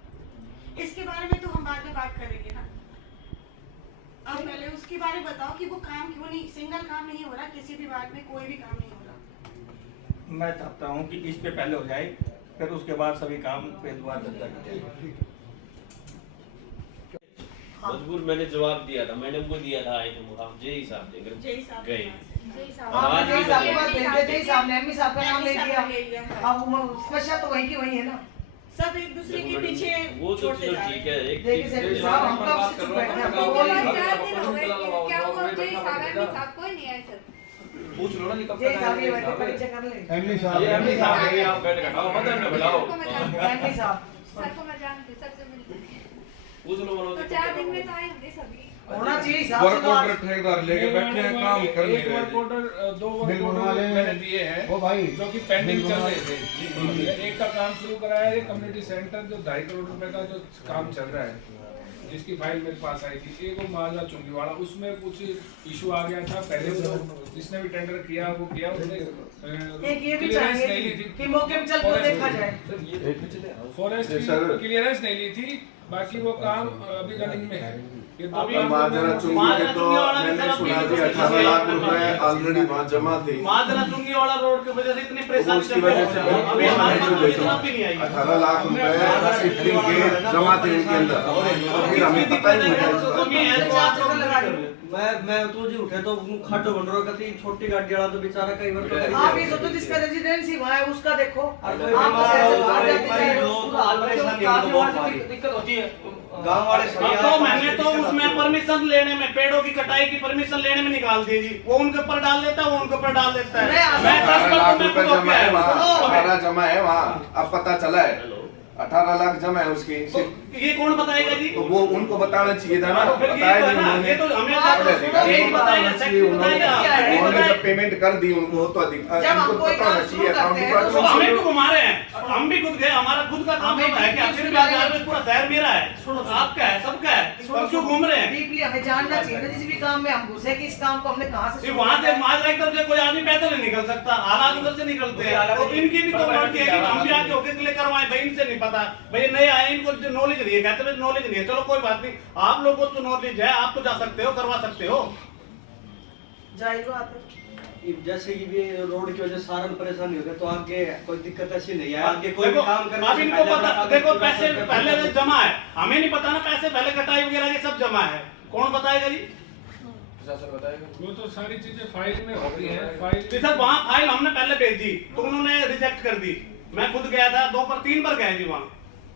इसके बारे में तो हम बाद में बात करेंगे ना, आप पहले उसके बारे में बताओ कि वो काम क्यों नहीं, सिंगल काम नहीं हो रहा, किसी भी वार्ड में कोई भी काम नहीं हो रहा। मैं चाहता हूँ कि इस पे पहले हो जाए, फिर उसके बाद सभी काम पे दोबारा चर्चा की जाए। मजबूर मैंने जवाब दिया था, मैडम को दिया था आइटम, आप जे हिसाब देंगे गए। जय साहब ने एमपी साहब का नाम ले दिया, अब समस्या तो वही की वही है ना, सब एक दूसरे के पीछे वो तो चलो ठीक है। एक देखिए साहब हम कब से चुप बैठे हैं, क्या हुआ जय साहब कोई नहीं आए सर, पूछ लो ना जी कब जय साहब ये बैठे परिचय कर ले। एमपी साहब है, आप बैठ के आओ, मतलब न बुलाओ एमपी साहब सर को मैं जानती, सर से मिलती, पूछ लो मनोज, तो 4 दिन में तो आए होंगे सभी, होना चाहिए साहब से वर्क ऑर्डर ठेकेदार लेके बैठे हैं, काम कर नहीं एक रहे। वर्क ऑर्डर, 2 वर्क ऑर्डर मैंने दिए हैं वो भाई जो कि पेंडिंग चल रहे थे। एक का काम शुरू कराया है, कम्युनिटी सेंटर जो 2.5 करोड़ रुपए का जो काम चल रहा है, जिसकी फाइल मेरे पास आई थी। एक वो माजरा चुंगीवाड़ा, उसमें कुछ इशू आ गया था, पहले जो जिसने भी टेंडर किया वो किया, उसने एक ये भी चाहिए कि मौके पे चल के देखा जाए, फॉरेस्ट की क्लियरेंस नहीं ली थी, बाकी वो काम अभी रनिंग में है। ये तो माजरा चुंगी के तो मैंने सुना जी 18 लाख रुपए ऑलरेडी वहाँ जमा थे। माजरा चुंगी वाला रोड की वजह से इतनी परेशानी उसकी वजह से अभी हमारे पास तो इतना भी नहीं आई। 18 लाख रुपए शिफ्टिंग के जमा थे उनके अंदर, और फिर हमें पता ही नहीं। मैं तो जी उठे तो खाटो बन रहा कती छोटी गाड़ी वाला तो बेचारा कई बार तो आप ये सोचो जिसका रेजिडेंसी वहाँ है उसका देखो, आप दिक्कत होती है गांव वाले। तो मैंने तो उसमें परमिशन लेने में, पेड़ों की कटाई की परमिशन लेने में निकाल दी जी, वो उनके ऊपर डाल देता है, वो उनके ऊपर डाल देता है। मैं 18 लाख रुपए जमा है वहाँ, 18 जमा है वहाँ, अब पता चला है 18 लाख जमा है उसकी। तो ये कौन बताएगा जी? तो वो उनको बताना चाहिए था ना, बताया नहीं उन्होंने। ये तो हमें यही बताएगा, उन्होंने जब पेमेंट कर दी उनको तो उनको पता होना चाहिए अकाउंट। हमें क्यों घुमा रहे हैं? हम भी खुद गए, हमारा खुद का काम है कि आखिर में पूरा शहर मेरा है, आपका है, सबका है, हम क्यों घूम रहे हैं? डीपली हमें जानना चाहिए ना, जिस भी काम में हम घुसे कि इस काम को हमने कहाँ से वहाँ से माजरा की तरफ से कोई आदमी पैदल नहीं निकल सकता, हालात उधर से निकलते हैं। और इनकी भी तो गलती है कि हम भी आके होके क्लियर करवाएं, भाई इनसे नहीं पता, भाई नए आए, इनको नॉलेज नहीं है, कहते हैं नॉलेज नहीं है, चलो कोई बात नहीं, आप लोगों को तो नॉलेज है, आप तो जा सकते हो, करवा सकते हो। जैसे कि भी रोड की वजह से सारा परेशानी हो गया, तो आगे कोई दिक्कत ऐसी नहीं है, आगे कोई काम करना। अब इनको पता, देखो पैसे पहले से जमा है, हमें नहीं पता ना, पैसे पहले कटाई वगैरह ये सब जमा है, कौन बताएगा जी? वो तो सारी चीजें फाइल में होती हैं। फाइल सर वहाँ फाइल हमने पहले भेज दी तो उन्होंने रिजेक्ट कर दी, मैं खुद गया था, 2 पर 3 पर गए जी वहाँ,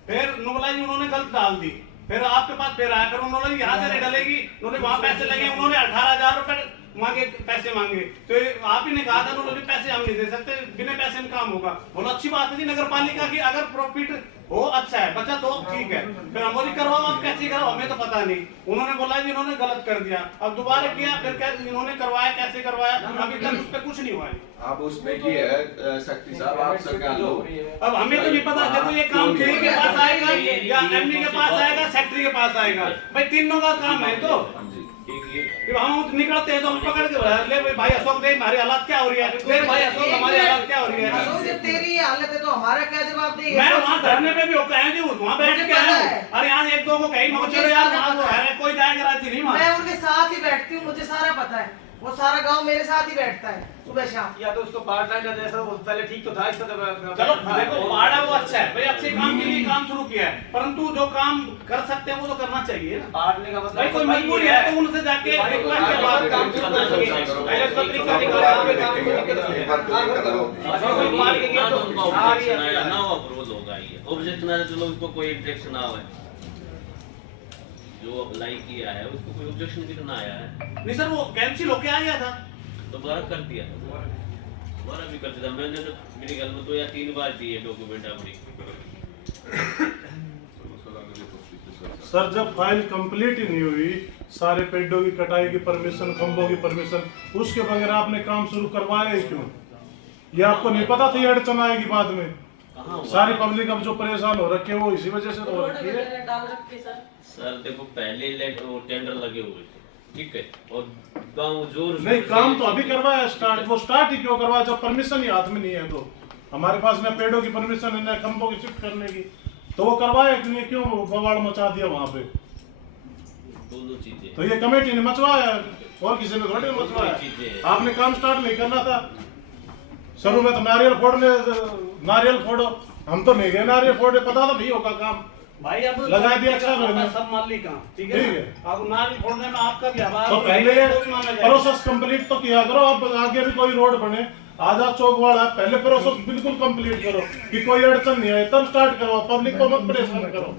फिर नोबलाइज उन्होंने गलत डाल दी, फिर आपके पास फिर आया, फिर उन्होंने यहाँ से नहीं डालेगी, उन्होंने वहाँ पैसे लगे, उन्होंने 18,000 रुपए मांगे, पैसे मांगे, तो आप ही ने कहा था उन्होंने पैसे हम नहीं दे सकते, बिना पैसे में काम होगा। बोलो अच्छी बात है जी, नगर पालिका की अगर प्रॉफिट हो अच्छा है, बचत हो ठीक है, फिर हम बोली करवाओ, आप कैसे कराओ हमें तो पता नहीं, उन्होंने बोला जी इन्होंने गलत कर दिया, अब दोबारा किया, फिर इन्होंने करवाया, कैसे करवाया, अभी तक उस पर कुछ नहीं हुआ है। आप उसमें की है शक्ति साहब, आप सरकार लो, अब हमें तो नहीं पता, देखो ये काम जेई के पास आएगा या एमडी के पास आएगा, सेक्रेटरी के पास आएगा, भाई तीनों का काम है। तो हम निकलते हैं तो हम पकड़ के ले भाई अशोक देख हमारी हालत क्या हो रही है, भाई अशोक हमारी हालत क्या हो रही है। अशोक जब तेरी हालत है तो हमारा क्या जवाब देंगे? मैं वहाँ धरने पे भी होकर आया जी, वहाँ बैठ के आया हूँ, अरे यहाँ 1-2 को कहीं मत चलो यार, वहाँ तो है कोई जाएगा राजी नहीं वहाँ। मैं उनके साथ ही बैठती हूँ, मुझे सारा पता है, वो सारा गांव मेरे साथ ही बैठता है सुबह शाम। या तो उसको पार्ट टाइम जैसा वो पहले ठीक तो था, चलो देखो पार्ट वो अच्छा है भाई, अच्छे काम के लिए काम शुरू किया है, परंतु जो काम कर सकते हैं वो तो करना चाहिए ना। पार्टने का मतलब भाई कोई मजबूरी है तो उनसे जाके रिक्वेस्ट के बाद काम शुरू कर सकते हैं। पहले पत्रिका निकाल के काम ना अप्रूवल होगा, ये ऑब्जेक्शन है, चलो उसको कोई ऑब्जेक्शन आवे, जो अप्लाई किया है उसको कोई ऑब्जेक्शन भी तो ना आया है। नहीं सर, वो कैंसिल होके आ गया था तो दोबारा कर दिया था, दोबारा भी कर दिया था। मैंने तो मेरे ख्याल में 2 या 3 बार दिए डॉक्यूमेंट अपनी। सर जब फाइल कंप्लीट ही नहीं हुई, सारे पेड़ों की कटाई की परमिशन, खंभों की परमिशन, उसके बगैर आपने काम शुरू करवाया ही क्यों? ये आपको नहीं पता था ये अड़चन आएगी बाद में? सारी पब्लिक अब जो परेशान हो रखी है वो इसी वजह से हो रखी है। सर देखो पहले टेंडर लगे हुए थे, ठीक है, और गाँव जोर नहीं काम तो अभी करवाया स्टार्ट, वो स्टार्ट ही क्यों करवाया जब परमिशन ही हाथ में नहीं है? तो हमारे पास न पेड़ों की परमिशन है न खंभों की शिफ्ट करने की, तो वो करवाया क्यों बवाड़ मचा दिया वहाँ पे? दोनों चीजें तो ये कमेटी ने मचवाया और किसी ने थोड़ी मचवाया। आपने काम स्टार्ट नहीं करना था शुरू में, तो नारियल फोड़ो, हम तो नहीं गए नारियल फोड़े, पता था नहीं होगा काम भाई। अब लगा दिया अच्छा सब मान ली काम, ठीक है। अब नारियल फोड़ने में आपका भी हमारा तो पहले प्रोसेस कंप्लीट तो किया करो। अब आगे भी कोई रोड बने, आजाद चौक वाला, पहले प्रोसेस बिल्कुल कंप्लीट करो कि कोई अड़चन नहीं है, तब स्टार्ट करो, पब्लिक को मत परेशान करो।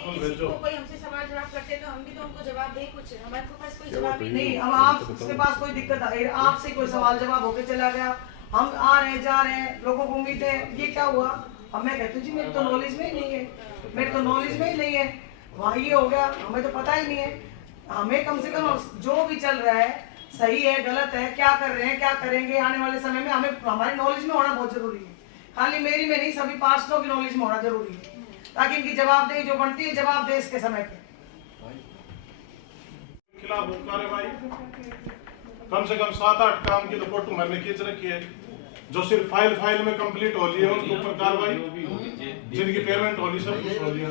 कोई हमसे सवाल जवाब करते तो हम भी तो उनको जवाब दें, कुछ हमारे पास कोई जवाब ही नहीं। अब आपके पास कोई दिक्कत आई, आपसे कोई सवाल जवाब होके चला गया, हम आ रहे हैं जा रहे हैं, लोगों को उम्मीद है, ये क्या हुआ? अब मैं कहती हूँ जी मेरे तो नॉलेज में ही नहीं है, मेरे तो नॉलेज में ही नहीं है, वहाँ ये हो गया, हमें तो पता ही नहीं है। हमें कम से कम जो भी चल रहा है सही है गलत है, क्या कर रहे हैं क्या करेंगे आने वाले समय में, हमें हमारी नॉलेज में होना बहुत जरूरी है। खाली मेरी में नहीं, सभी पार्षदों की नॉलेज में होना जरूरी है, ताकि इनकी जवाबदेही जो बनती है जवाब दे इसके समय पे। खिलाफ कार्रवाई कम से कम 7-8 काम की तो फोटो मैंने खींच रखी है, जो सिर्फ फाइल में कंप्लीट हो रही है उनके ऊपर कार्रवाई, जिनकी पेमेंट हो रही सब कुछ हो गया।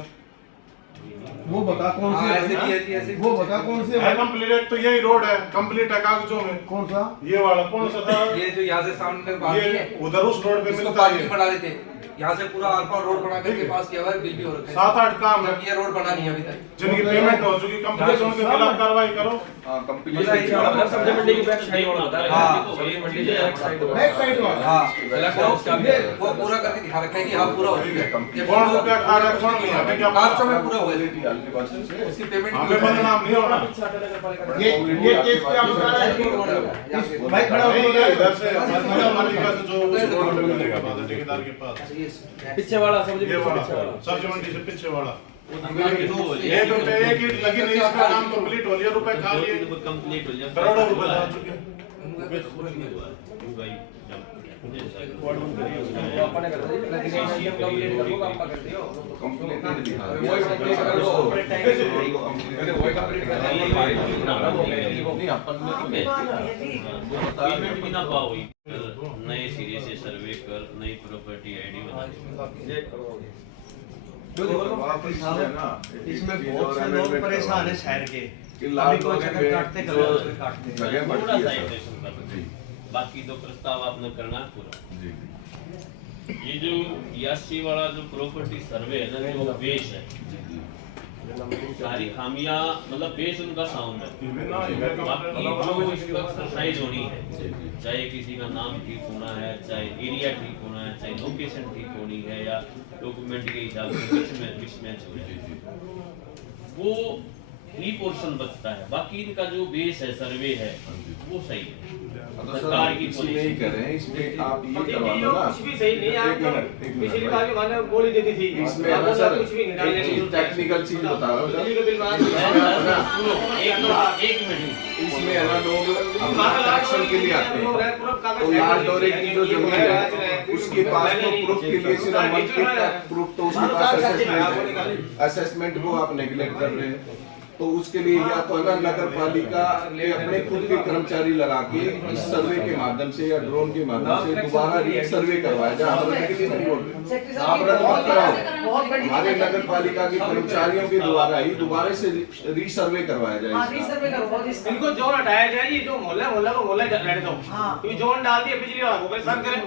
वो बता कौन सी, वो बता कौन सी है कंप्लीट? तो यही रोड है, कंप्लीट है कागजों में। कौन सा? ये वाला कौन सा था? ये जो यहाँ से सामने बाकी है, उधर उस रोड पे मिलता है, बना देते यहाँ से पूरा आर-पार रोड बना करके पास किया हुआ है, बिल भी हो रखा है। 7-8 काम है, ये रोड बना नहीं है अभी तक, जिनकी पेमेंट हो चुकी, कंप्लीट उनके खिलाफ कार्रवाई करो। सब्जी मंडी की बैक साइड वाला बता रहे हैं, सब्जी मंडी के बैक साइड वाला, हां वो पूरा करके दिखा रखा है कि हां पूरा हो चुका है। कौन रुपया खा रहा है कौन नहीं, हमें क्या 500 में पूरा हो गया, उसकी पेमेंट हमें बदनाम नहीं होना। ये केस क्या बता रहा है भाई, खड़ा हो गया इधर से पालिका से जो रोड मिलेगा ठेकेदार के पास, पीछे वाला सब्जी मंडी से पीछे वाला, 1 रुपए 1 ईंट लगी नहीं, इसका काम कंप्लीट हो लिया, रुपए खा लिए, कंप्लीट हो गया, करोड़ों रुपए जा चुके। अपने कर दे, लेकिन कंप्लीट करो काम कर दियो, कंप्लीट नहीं दिखा वो कंप्लीट कर दो, मैंने वो कंप्लीट कर पेमेंट भी ना पाओ, नए सिरे से सर्वे कर, नई प्रॉपर्टी आईडी बना। इसमें बहुत से लोग परेशान है शहर के, अभी कोई चक्कर काटते थोड़ा सा इंप्रेशन कर, बाकी तो प्रस्ताव आपने करना पूरा। ये जो 82 वाला जो प्रॉपर्टी सर्वे है ना, जो बेस है, सारी खामियां, मतलब बेस उनका साउंड है, बाकी जो इसका एक्सरसाइज होनी है, चाहे किसी का नाम ठीक होना है, चाहे एरिया ठीक होना है, चाहे लोकेशन ठीक होनी है, या डॉक्यूमेंट के हिसाब से मिसमैच हो जाए, वो ही पोर्शन बचता है। बाकी इनका जो बेस है, सर्वे है, वो सही है। सरकार की पॉलिसी नहीं कर रहे हैं, इसमें आप ये करवा लो ना, कुछ भी सही नहीं है। पिछली बार भी मैंने गोली दे दी थी, इसमें ना सर टेक्निकल चीज बता रहा हूँ, एक मिनट, इसमें है ना लोग एक्शन के लिए आते हैं, तो लाल डोरे की जो जमीन है उसके पास तो प्रूफ के लिए सिर्फ मंथली प्रूफ, तो उसके पास असेसमेंट को आप नेग्लेक्ट कर रहे हैं, तो उसके लिए या तो ना नगर पालिका के अपने खुद के कर्मचारी लगा के इस सर्वे के माध्यम से या ड्रोन के माध्यम से दोबारा री सर्वे करवाया जाए। हमारे नगर पालिका के कर्मचारियों के द्वारा ही दोबारा से री सर्वे करवाया जाए। इनको जोन हटाया जाए, ये जो मोहल्ला को मोहल्ला रहने दो, क्योंकि जोन डाल दिए बिजली वाला को परेशान करें,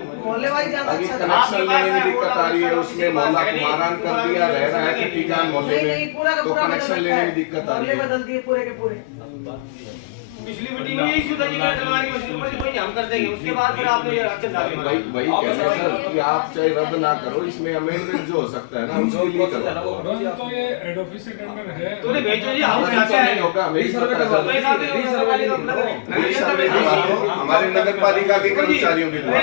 अभी कनेक्शन लेने में दिक्कत आ रही है, उसमें मोहल्ला को मारान कर दिया, रह रहा है टीकान मोहल्ले में, तो कनेक्शन लेने में दिक्कत आ रही है। बदल दिए पूरे के पूरे। पिछली मीटिंग में यही इशू था जी चलवाने की मशीन पर कोई नहीं हम कर देंगे उसके बाद फिर आपने ये एक्शन डाले वही कह रहे हैं सर कि आप चाहे रद्द ना करो, इसमें अमेंडमेंट जो हो सकता है ना उसके लिए करो। तो ये हेड ऑफिस से टेंडर है तो नहीं भेजो जी हम चाहते हैं होगा हमारे नगर पालिका के कर्मचारियों के द्वारा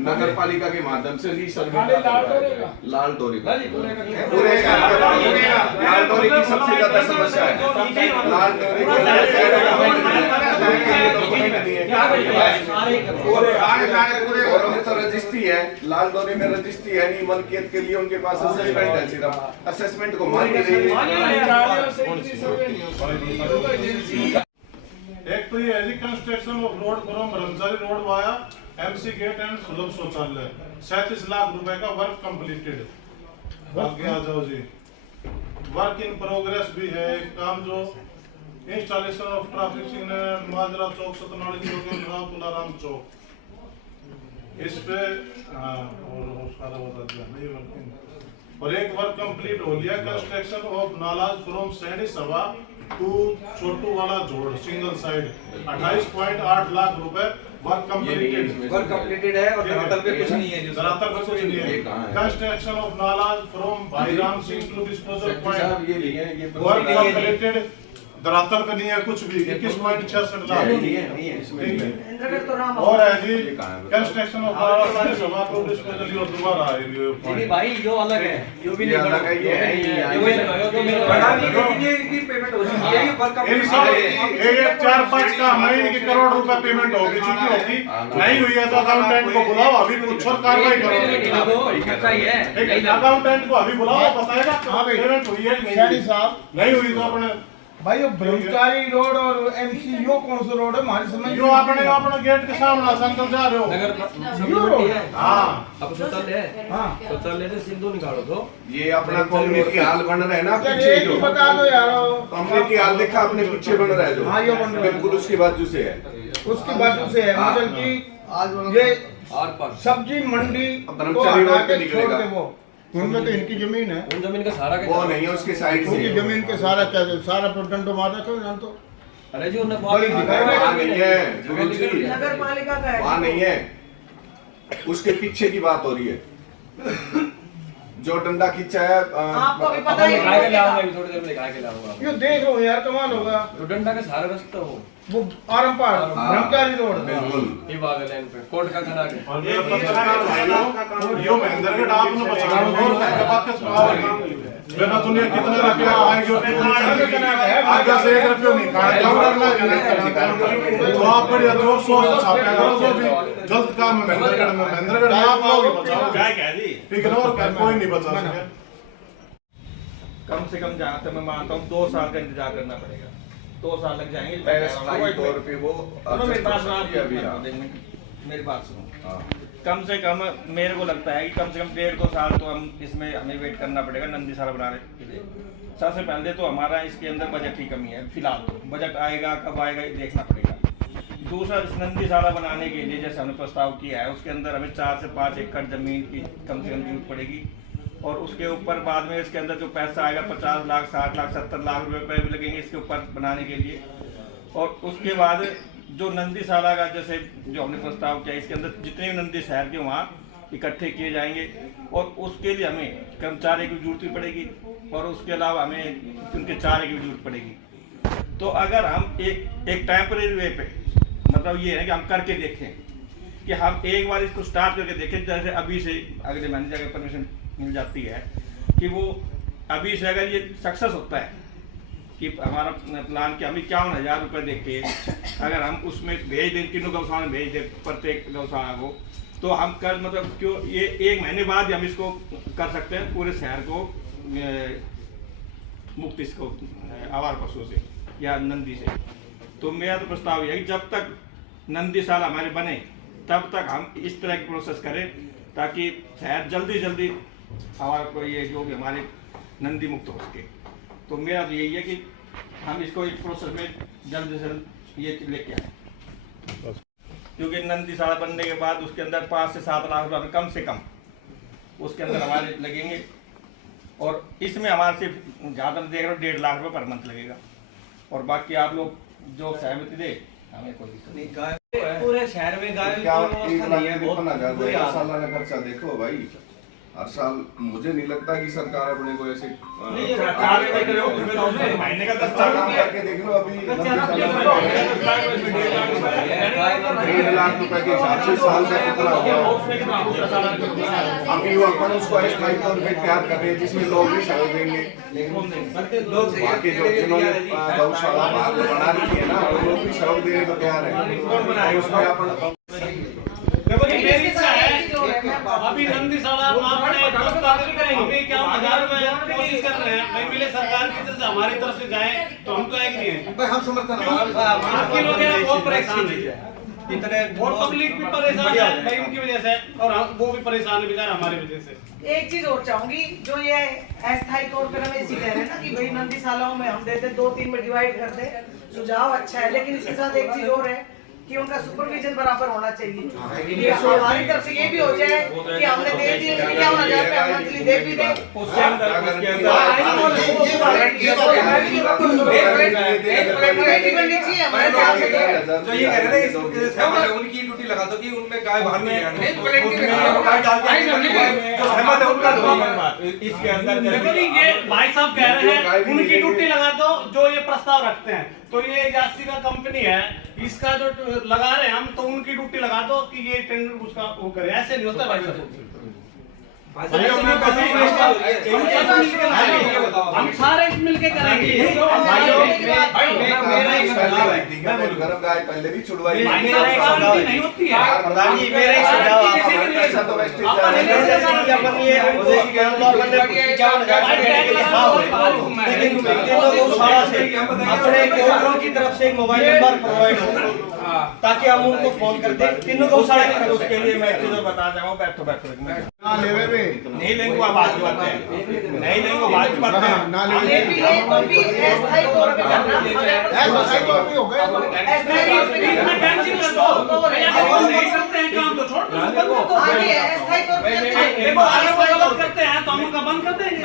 नगर पालिका के माध्यम से रीसर्वे लाल डोरी पूरे लाल डोरी की सबसे ज्यादा समस्या है। लाल डोरी तो रजिस्ट्री है, लाल डोरी में रजिस्ट्री है नहीं, मलकियत के लिए उनके पास असेसमेंट है, सिर्फ असेसमेंट को मान नहीं रही। एक तो ये है construction of road from Brahmachari road via MC gate and Sulabh Shauchalaya 37 lakh रुपए का वर्क कंप्लीटेड। आगे आ जाओ जी। वर्क इन प्रोग्रेस भी है एक काम जो इंस्टॉलेशन ऑफ ट्रैफिक सिग्नल माजरा चौक सतनाड़ी चौक राम तुलाराम चौक इस पे और सारा बता दिया नहीं वर्किंग। और एक वर्क कंप्लीट हो लिया construction of nullahs from Saini Sabha to छोटू वाला जोड़ सिंगल साइड 28.8 लाख रुपए वर्क कंप्लीटेड है और धरातल पे कुछ नहीं है। धरातल पे कुछ नहीं है। Construction of nullahs from Bhairam Singh to disposal point work completed, धरातल पे नहीं है कुछ भी। 21.66 लाख और है जी कंस्ट्रक्शन ऑफ सभा टू डिस्पोजल और दोबारा है नहीं भाई यो अलग है, यो भी नहीं अलग है, ये है ये पेमेंट हो चुकी है, ये वर्क ये 4-5 का महीने की करोड़ रुपए पेमेंट होगी, चुकी होगी नहीं हुई है तो अकाउंटेंट को बुलाओ, अभी कुछ और कार्रवाई करो। अकाउंटेंट को अभी बुलाओ, बताएगा कहाँ पेमेंट हुई है नहीं नहीं हुई तो अपने भाई वो ब्रह्मचारी रोड और MC यो कौन सा रोड है हमारी समझ जो अपने गेट के सामने संकल जा रहे हो हाँ अब शौचालय है, हाँ शौचालय से सिंधु निकालो तो ये अपना कम्युनिटी हॉल बन रहा है ना पीछे जो बता दो यार कम्युनिटी हॉल देखा आपने पीछे बन रहा है जो हाँ, ये बन रहा है। बिल्कुल उसकी बाजू से है, उसकी बाजू से है मतलब कि ये सब्जी मंडी ब्रह्मचारी रोड पे निकलेगा वो उनमें तो इनकी जमीन है, उन जमीन का सारा वो नहीं है उसके साइड से उनकी जमीन के सारा क्या सारा डंडो मार रखा है तो अरे जी उन्हें वहाँ नहीं है नगर पालिका का है, वहाँ नहीं है, उसके पीछे की बात हो रही है। जो डंडा खींचा है आपको भी पता ही दिखाए के लाऊंगा, थोड़ी देर में दिखाए के लाऊंगा। ये देख लो यार कमाल होगा, तो डंडा का सारा रास्ता हो वो आरम पार ब्रह्मचारी रोड बिल्कुल ये बाग लाइन पे कोर्ट का खड़ा के और ये पत्रकार भाइयों यो महेंद्रगढ़ आपने बचाओ और क्या बात है बिना दुनिया कितने रुपया आएंगे आगे से 1 रुपया नहीं तो आप बढ़िया जोर शोर से छापा करो जो भी गलत काम है महेंद्रगढ़ में आप लोग बचाओ इग्नोर कर कोई नहीं बचा सके। कम से कम जहाँ तक मैं मानता हूँ 2 साल का इंतजार करना पड़ेगा, 2 साल लग जाएंगे। तौर पे वो मेरी बात सुनो, कम से कम मेरे को लगता है कि कम से कम 1.5-2 साल तो हम इसमें हमें वेट करना पड़ेगा नंदीसारा बनाने के लिए। सबसे पहले तो हमारा इसके अंदर बजट की कमी है, फिलहाल तो बजट आएगा कब आएगा ये देखना पड़ेगा। दूसरा इस नंदीसारा बनाने के लिए जैसे हमने प्रस्ताव किया है उसके अंदर हमें 4 से 5 एकड़ जमीन की कम से कम जरूरत पड़ेगी और उसके ऊपर बाद में इसके अंदर जो पैसा आएगा 50 लाख 60 लाख 70 लाख रुपए भी लगेंगे इसके ऊपर बनाने के लिए। और उसके बाद जो नंदीसारा का जैसे जो हमने प्रस्ताव किया इसके अंदर जितने भी नंदी शहर के वहाँ इकट्ठे किए जाएंगे और उसके लिए हमें कर्मचारी की जरूरत भी पड़ेगी और उसके अलावा हमें उनके चारे की भी जरूरत पड़ेगी। तो अगर हम एक टेम्परेरी वे पे मतलब ये है कि हम करके देखें कि हम एक बार इसको स्टार्ट करके देखें, जैसे अभी से अगले महीने अगर परमिशन मिल जाती है कि वो अभी से अगर ये सक्सेस होता है कि हमारा प्लान कि हमें 51,000 रुपये दे के अगर हम उसमें भेज दें, तीनों गौशाला में भेज दें प्रत्येक गौशाला को, तो हम कल मतलब क्यों ये 1 महीने बाद ही हम इसको कर सकते हैं पूरे शहर को मुक्त इसको आवार पशुओं से या नंदी से। तो मेरा तो प्रस्ताव यह है कि जब तक नंदीसारा हमारे बने तब तक हम इस तरह की प्रोसेस करें ताकि शहर जल्दी हमारा को ये जो भी हमारे नंदी मुक्त हो सके। तो मेरा तो यही है कि हम इसको इस प्रोसेस में जल्द से जल्द ये लेके आए, क्योंकि नंदीसारा बनने के बाद उसके अंदर 5 से 7 लाख रुपये कम से कम उसके अंदर हमारे लगेंगे और इसमें हमारे सिर्फ जहाँ तक देख रहे हो 1.5 लाख रुपये पर मंथ लगेगा, और बाकी आप लोग जो सहमति दे हमें कोई दिक्कत नहीं। गाय पूरे शहर में गाय क्या की व्यवस्था नहीं है, बहुत 53,000 बुरी हालत है। सालाना खर्चा देखो भाई, हर साल मुझे नहीं लगता कि सरकार अपने को ऐसे महीने का 10 काम करके देख लो। अभी 1.5 लाख रुपए के हिसाब से साल का कितना हो गया। अभी वो अपन उसको अस्थायी तौर पे तैयार कर रहे हैं जिसमें लोग भी सहयोग देंगे, बाकी जो जिन्होंने गौशाला बना रखी है ना वो लोग भी सहयोग देने को तैयार है। उसमें अपन देखो जी मेरी इच्छा है अभी नंदीशाला हमें क्या 1000 रुपए कोशिश कर रहे हैं भाई, मिले सरकार की तरफ से हमारी तरफ से जाए तो हम तो एग्री हैं, हम समर्थन आपके लोग हैं बहुत परेशान है, इतने और पब्लिक भी परेशान है भाई उनकी वजह से, और वो भी परेशान है बेचारे हमारी वजह से। एक चीज और चाहूंगी, जो ये अस्थायी तौर पर रमेश जी कह रहे हैं ना कि भाई नंदीशालाओं में हम देते 2-3 में डिवाइड कर दे, सुझाव अच्छा है, लेकिन इसके साथ एक चीज और है कि उनका सुपरविजन बराबर होना चाहिए। हमारी तरफ से ये भी हो जाए कि हमने दे दिए 51,000 रुपया मंथली दे भी दे, उसके अंदर जो ये कह रहे हैं उनकी ड्यूटी लगा दो कि उनमें गाय बाहर नहीं आनी, इसके अंदर देखो जी ये भाई साहब कह रहे हैं उनकी ड्यूटी लगा दो जो ये प्रस्ताव रखते हैं, तो ये एजेंसी का कंपनी है, इसका जो लगा रहे हैं हम, तो उनकी ड्यूटी लगा दो कि ये टेंडर उसका वो करे, ऐसे नहीं होता भाई साहब। हम सारे मिलके करेंगे। गरम गाय पहले भी छुड़वाई नहीं होती है। प्रधान जी मेरा एक सुझाव अपने गौशाला की तरफ से एक मोबाइल नंबर प्रोवाइड हो ताकि हम उनको फोन कर दें, तीनों गौशाला की तरफ। उसके लिए मैं चीज़ बता जाऊँ, बैठो नहीं लेंगे वो बात की बात है, नहीं लेंगे वो बात की बात है। करते हैं तो हम उनका बंद कर देंगे।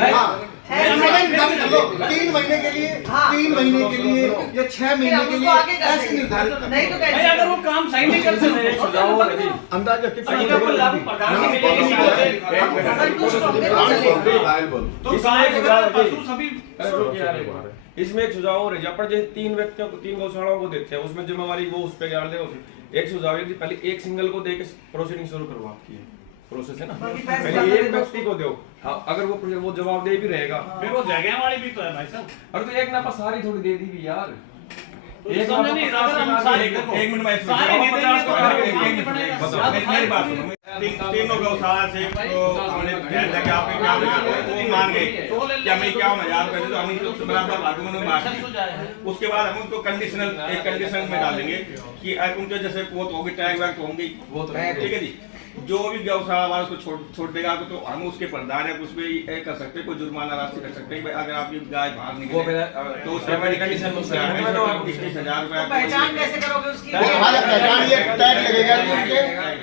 3 महीने के लिए, 3 महीने के लिए या 6 महीने के लिए ऐसे निर्धारित नहीं तो भाई अगर वो काम सही नहीं कर सकते अंदाजा कितना तो गाय पशु सभी। इसमें एक सुझाव और है, जब पर जैसे 3 व्यक्तियों को 3 गौशालाओं को देते हैं उसमें जिम्मेवारी वो उस पर डाल देगा। एक सुझाव है कि पहले एक सिंगल को देके प्रोसीडिंग शुरू करवा आपकी है, प्रोसेस है ना, पहले एक व्यक्ति को दो। हाँ, अगर वो जवाब दे भी रहेगा, फिर वो जगह वाली भी तो है भाई साहब। अरे तो एक ना पर सारी थोड़ी दे दी भी यार, एक समझ नहीं अगर हम सारे एक मिनट में सारे नहीं देंगे मेरी बात सुनो। तीनों गौशाला से तो हमने कह दिया कि आपके क्या वो मान गए कि हमें 51,000 रुपए दे दो, हम उससे बराबर भागों में उसके बाद हम उनको कंडीशनल एक कंडीशन में डालेंगे कि उनके जैसे पोत होगी टैग वैग होंगी, ठीक है जी। जो भी गौशाला वाला उसको छोड़ देगा तो हम उसके प्रधान है, उसमें ये कर सकते हैं, कोई जुर्माना राशि कर सकते हैं। अगर आपकी गाय बाहर निकले तो उसके बाद कंडीशन 21,000 रुपए। पहचान कैसे करोगे उसकी? पहचान ये टैग लगेगा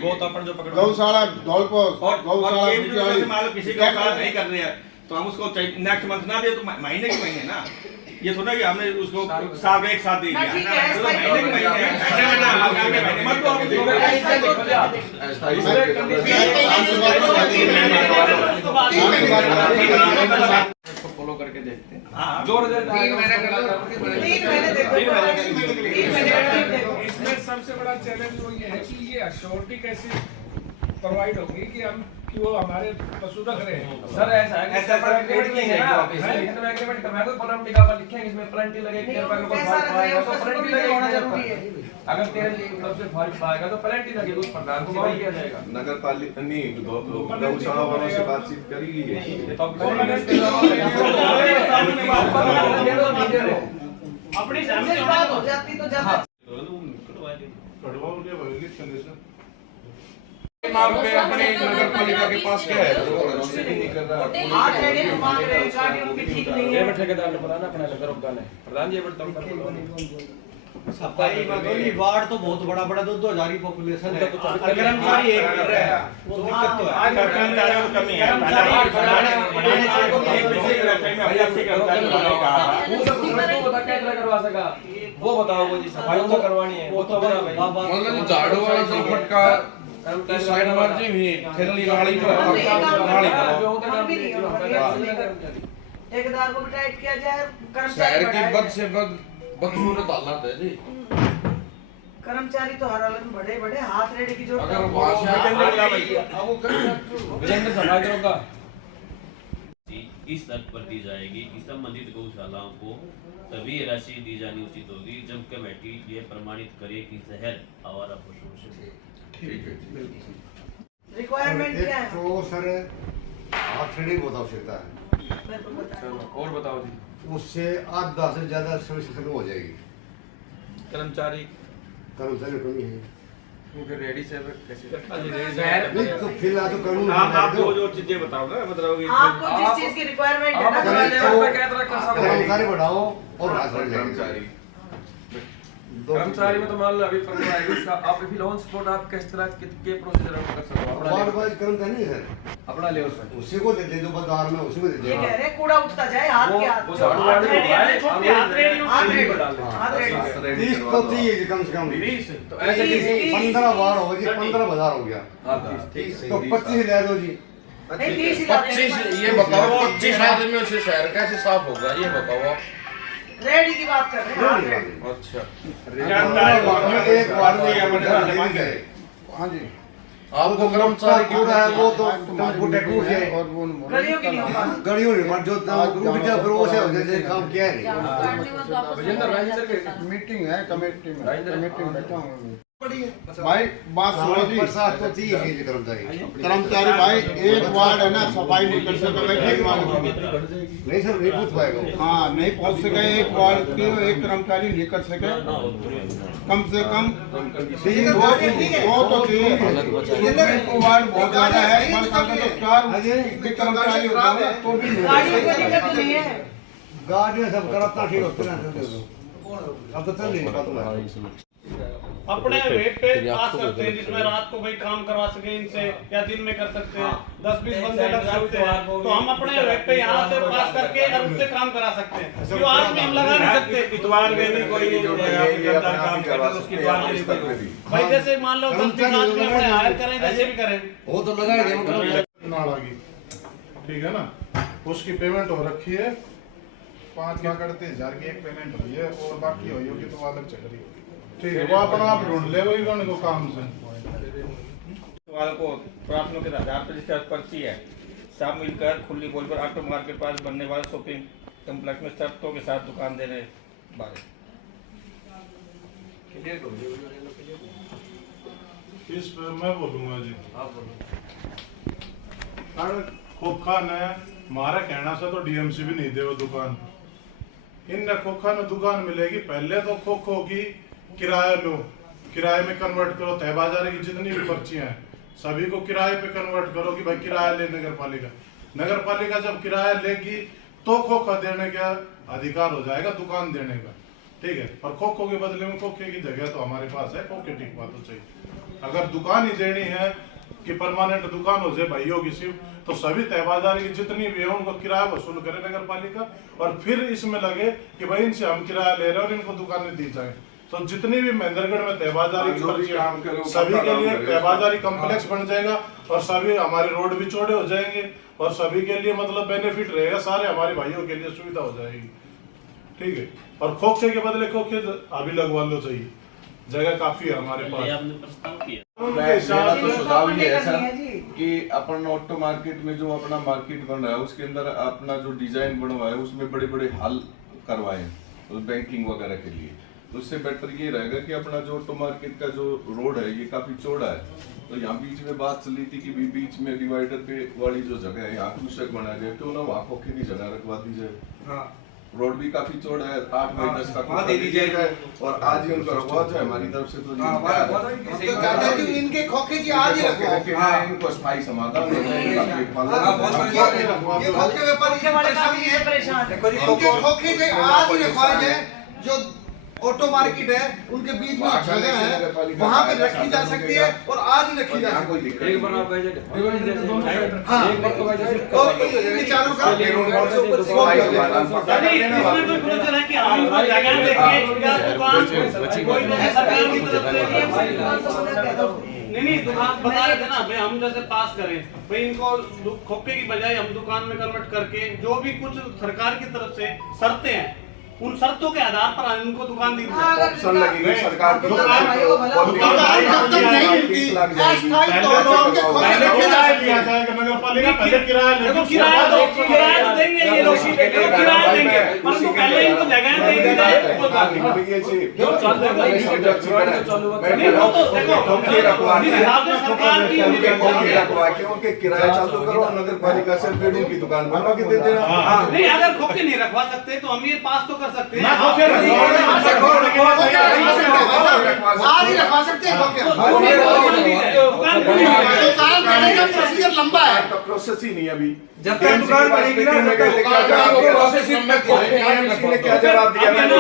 वो तो अपन जो पकड़ गौशाला धौलपुर और मान लो किसी गौशाला नहीं कर रहे हैं तो हम उसको नेक्स्ट मंथ ना दे तो महीने के महीने ना, ये थोड़ा कि हमने उसको साल में एक साथ दे दिया फॉलो करके देखते हैं। हाँ, जो रिजल्ट इसमें सबसे बड़ा चैलेंज वो ये है कि ये अश्योरिटी कैसे प्रोवाइड होगी कि हम कि वो हमारे पशु रख रहे हैं। सर ऐसा है ऐसा एग्रीमेंट नहीं है इसमें एग्रीमेंट करना है तो प्लांटी का लिखेंगे, इसमें प्लांटी लगेगी, तो प्लांटी लगेगी। अगर तेरे तरफ से फॉल्ट आएगा तो प्लांटी लगेगी, उस प्रधान को कॉल किया जाएगा। नगर पालिका नहीं गौशाला वालों से बातचीत करी गई है अपनी बात हो जाती तो ज्यादा अपने नगर पालिका के पास क्या है? ठेकेदार ने बनाना अपना प्रधान जी सफाई वार्ड तो बहुत बड़ा बड़ा 2,000 की पॉपुलेशन है, कर्मचारी एक कर रहा है, वो दिक्कत तो है। भाई आपसे कर्मचारी बता क्या तरह करवा सका वो बताओ वो जी सफाई तो करवानी है वो तो बता भाई मतलब झाड़ू वाला जो फटका इस साइड मर्जी हुई थैली गाड़ी ठेकेदार को भी टाइट किया जाए, शहर की बद से बदसूरत हालत है जी। कर्मचारी तो हर हालत में बड़े बड़े हाथ रेडी की जरूरत अगर इस तर्क पर दी जाएगी कि संबंधित गौशालाओं को तभी राशि दी जानी उचित होगी जब कमेटी ये प्रमाणित करे कि जहर आवारा पशुओं से। ठीक है। रिक्वायरमेंट क्या है? तो सर हाथ रेडी बहुत आवश्यकता है। और बताओ जी। उससे 8-10 से ज्यादा सर्विस खत्म हो जाएगी। कर्मचारी कमी है फिर रेडी से कैसे नहीं तो फिलहाल तो कानून आप जो चीजें बताओ ना मतलब आपको जिस चीज की रिक्वायरमेंट है ना कर्मचारी बढ़ाओ और कर्मचारी कर्मचारी में तो मान लो अभी इसका आप फिर ऑन स्पॉट आप किस तरह के प्रोसीजर कर सकते हो अपना कर्मचारी नहीं सर अपना ले उसमें उसी को दे दो बाजार में उसी को दे दो। ये कह रहे कूड़ा उठता जाए हाथ के हाथ वो झाड़ू वाली हाथ रेडी 30 तो चाहिए कम से कम। तो ऐसे 15 बार हो गई 15,000 हो गया तो 25 ले दो जी। 25 ये बताओ 25 आदमी में से शहर कैसे साफ होगा ये बताओ। रेडी की बात कर रहे हैं। अच्छा एक बार में हाँ जी आपको कर्मचारी पूरा है वो तो टेम्पो टेक्टू से और वो गलियों की नहीं गड़ियों में जो ग्रुप जा फिर वो से जैसे काम किया है नहीं। मीटिंग है कमेटी में बैठा हूँ भाई बात सुनो जी। तो चाहिए कर्मचारी भाई एक वार्ड है ना सफाई नहीं कर सके नहीं सर नहीं पूछ पाएगा। हाँ नहीं पहुंच सके एक वार्ड के एक कर्मचारी नहीं कर सके कम से कम 3 वो तो 3 वार्ड बहुत ज्यादा है तो 4 कर्मचारी तो भी गाड़ी सब करता ठीक होते ना अब तो चल नहीं अपने वेट पे पास करते हैं जिसमें रात को भाई काम करवा सके इनसे या दिन में कर सकते हैं 10-20 बंदे लग सकते हैं तो हम अपने वेट पे यहाँ से पास करके और उनसे काम करा सकते हैं क्यों आज में हम लगा नहीं सकते इतवार में भी कोई काम कर रहा है उसकी बात भाई जैसे मान लो 10 आदमी अपने हायर करें जैसे भी करें वो तो लगा ठीक है ना। उसकी पेमेंट हो रखी है 5,30,000 की एक पेमेंट हुई है और बाकी हुई होगी तो अलग चल रही है। ठीक है वो अपना आप ढूंढ ले वही को काम से वालों को प्रार्थना के आधार पर जिसका पर्ची है सब मिलकर खुली बोल पर ऑटो मार्केट पास बनने वाले शॉपिंग कम्प्लेक्स में शर्तों के साथ दुकान देने बारे इस पर मैं बोलूंगा जी। खोखा ने हमारा कहना से तो डीएमसी भी नहीं दे वो दुकान इन खोखा ने दुकान मिलेगी। पहले तो खोखो की किराया लो किराए में कन्वर्ट करो तय बाजारे की जितनी भी पर्चियां हैं सभी को किराए पे कन्वर्ट करो कि भाई किराया ले नगर पालिका जब किराया लेगी तो खोखा देने का अधिकार हो जाएगा दुकान देने का। ठीक है पर खोखो के बदले में खोखे की जगह तो हमारे पास है खोखे ठीक बात तो चाहिए। अगर दुकान ही देनी है कि परमानेंट दुकान हो जाए भाइयों की सिर्फ तो सभी तय बाजारी की जितनी भी है उनको किराया वसूल करे नगर पालिका और फिर इसमें लगे कि भाई इनसे हम किराया ले रहे हैं और इनको दुकानें दी जाए। तो जितनी भी महेंद्रगढ़ में तहबाजारी की सभी के लिए तहबाजारी कम्प्लेक्स बन जाएगा और सभी हमारे रोड भी चौड़े हो जाएंगे और सभी के लिए मतलब बेनिफिट रहेगा सारे हमारे भाइयों के लिए सुविधा हो जाएगी। ठीक है और खोखे के बदले खोखे अभी लगवा लो चाहिए जगह काफी है हमारे पास। सुझाव ये है सर कि अपन ऑटो मार्केट में जो अपना मार्केट बन रहा है उसके अंदर अपना जो डिजाइन बनवा है उसमें बड़े बड़े हॉल करवाए बैंकिंग वगैरह के लिए। तो उससे बेटर ये रहेगा कि अपना जो ऑटो मार्केट का जो रोड है ये काफी चौड़ा है तो यहाँ बीच में बात चली थी कि बीच में डिवाइडर पे वाली जो जगह है यहाँ कृषक बनाया जाए क्यों ना वहाँ खोखे की जगह रखवा दी जाए। रोड भी काफी चौड़ा है 8 बाई 10 का दे दीजिएगा और आज ही उनको रखवा जाए हमारी तरफ से तो इनके खोखे की आज ही रखो इनको स्थायी समाधान ये खोखे व्यापारी परेशान है इनके खोखे के आज ही रखवाए जाए जो ऑटो मार्केट है, उनके बीच में जगह है, वहाँ पे रखी जा सकती है और आज ही रखी जा सकती है। एक बार आप हाँ, एक बार तो और इन चारों का इसमें कोई प्रोसीजर है कि हम उनको जगह देंगे या दुकान कोई सरकार की तरफ से नहीं दुकान बता रहे थे ना भाई, हम जैसे पास करें भाई इनको खोखे की बजाय हम दुकान में कन्वर्ट करके जो भी कुछ सरकार की तरफ से शर्तें हैं उन शर्तों के आधार पर इनको दुकान दी ऑप्शन लगेगी सरकार की किराया देंगे ये लोग, किराया देंगे परंतु पहले इनको जगह देंगे। उनके किराया चालू करो, नगर पालिका से बेडरूम की दुकान बनवा के दे देना। नहीं अगर खोखे नहीं रखवा सकते तो हम ये पास तो कर सकते हैं। आज ही रखवा सकते हैं खोखे। प्रोसीजर लंबा है, प्रोसेस ही नहीं अभी। जब तक दुकान बनेगी ना क्या जवाब दिया मैंने?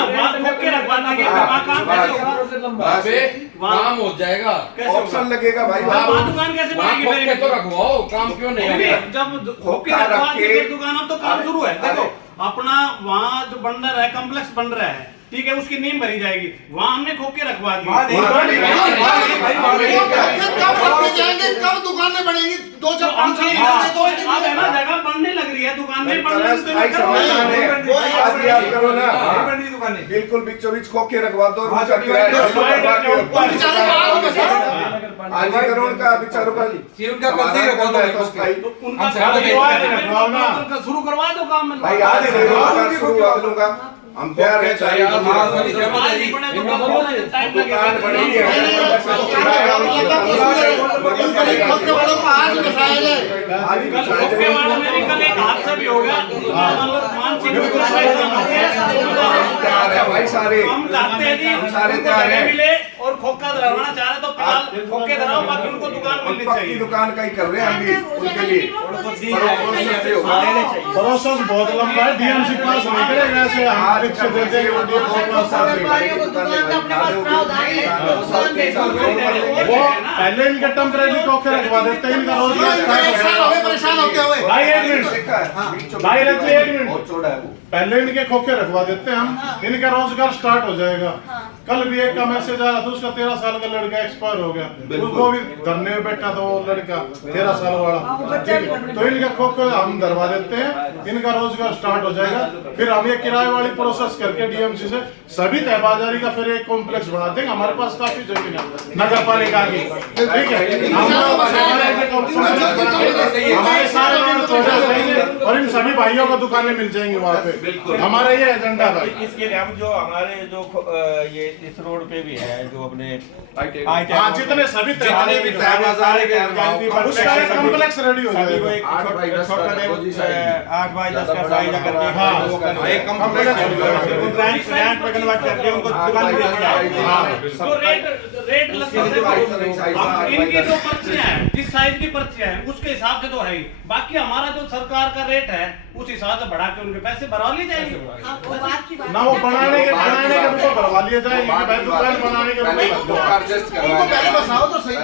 काम हो जाएगा, ऑप्शन लगेगा भाई। दुकान कैसे बनेगी? तो रखवाओ, काम क्यों नहीं? जब खोखे रखवा देंगे दुकान अब तो काम शुरू है। देखो अपना वहाँ जो बन रहा है कॉम्प्लेक्स बन रहा है, ठीक है, उसकी नींव भरी जाएगी, वहाँ हमने खोखे रखवा दी। कब जाएंगे, कब दुकानें बनेंगी? 2-4-5 साल तो अब है ना जगह बनने लग रही है, दुकानें बनने करो ना, बिल्कुल बीचों बीच खोखे रखवा दो। आज करोड़ का विचारों का शुरू करवा दो काम में भाई। आज लूंगा, हम तैयार है। चाहिए दुकान बनेगी, कल एक हादसा भी हो गया, भाई सारे हम चाहते हैं जी सारे तैयार है मिले और खोखा धरवाना चाह रहे तो फिलहाल खोखे धराओ, बाकी उनको दुकान मिलनी चाहिए। दुकान का ही कर रहे हैं हम भी उनके लिए। प्रोसेस बहुत लंबा है, डीएमसी पास नहीं करेगा ऐसे हम से दे देंगे वो पहले इनके टेम्परेरी खोखे रखवा देते हैं, इनका रोजगार परेशान होते हुए। भाई एक मिनट पहले इनके खोखे रखवा देते हैं हम, इनका रोजगार स्टार्ट हो जाएगा। कल भी एक का मैसेज आया था, उसका 13 साल का लड़का एक्सपायर हो गया, उसको भी धरने में बैठा था वो लड़का 13 साल वाला। तो इनका खोखे हम धरवा देते हैं, इनका रोजगार स्टार्ट हो जाएगा। फिर हम ये किराए वाली प्रोसेस करके डीएमसी से सभी तहबाजारी का फिर एक कॉम्प्लेक्स बना देंगे। हमारे पास काफी जमीन है नगर पालिका की, ठीक है, हमारे सारे और इन सभी भाइयों को दुकानें मिल जाएंगी वहाँ पे। हमारा ये एजेंडा था। इसके लिए हम जो हमारे जो ये इस रोड पे भी है जो अपने जितने सभी उसका एक कॉम्प्लेक्स रेडी हो जाएगा। 8 बाई 10 का साइज अगर एक कॉम्प्लेक्स रेंट पे कन्वर्ट करके उनको दुकान मिल जाएगी। तो रेट इनकी जो पर्चियां हैं, जिस साइज की पर्चियां हैं उसके हिसाब से तो है ही, बाकी हमारा जो सरकार का रेट है उस हिसाब से बढ़ा के उनके पैसे भरवा लिए जाएंगे। ना वो बनाने के रुपए भरवा लिए जाएंगे, दुकान बनाने के रुपए पहले बसाओ तो सही,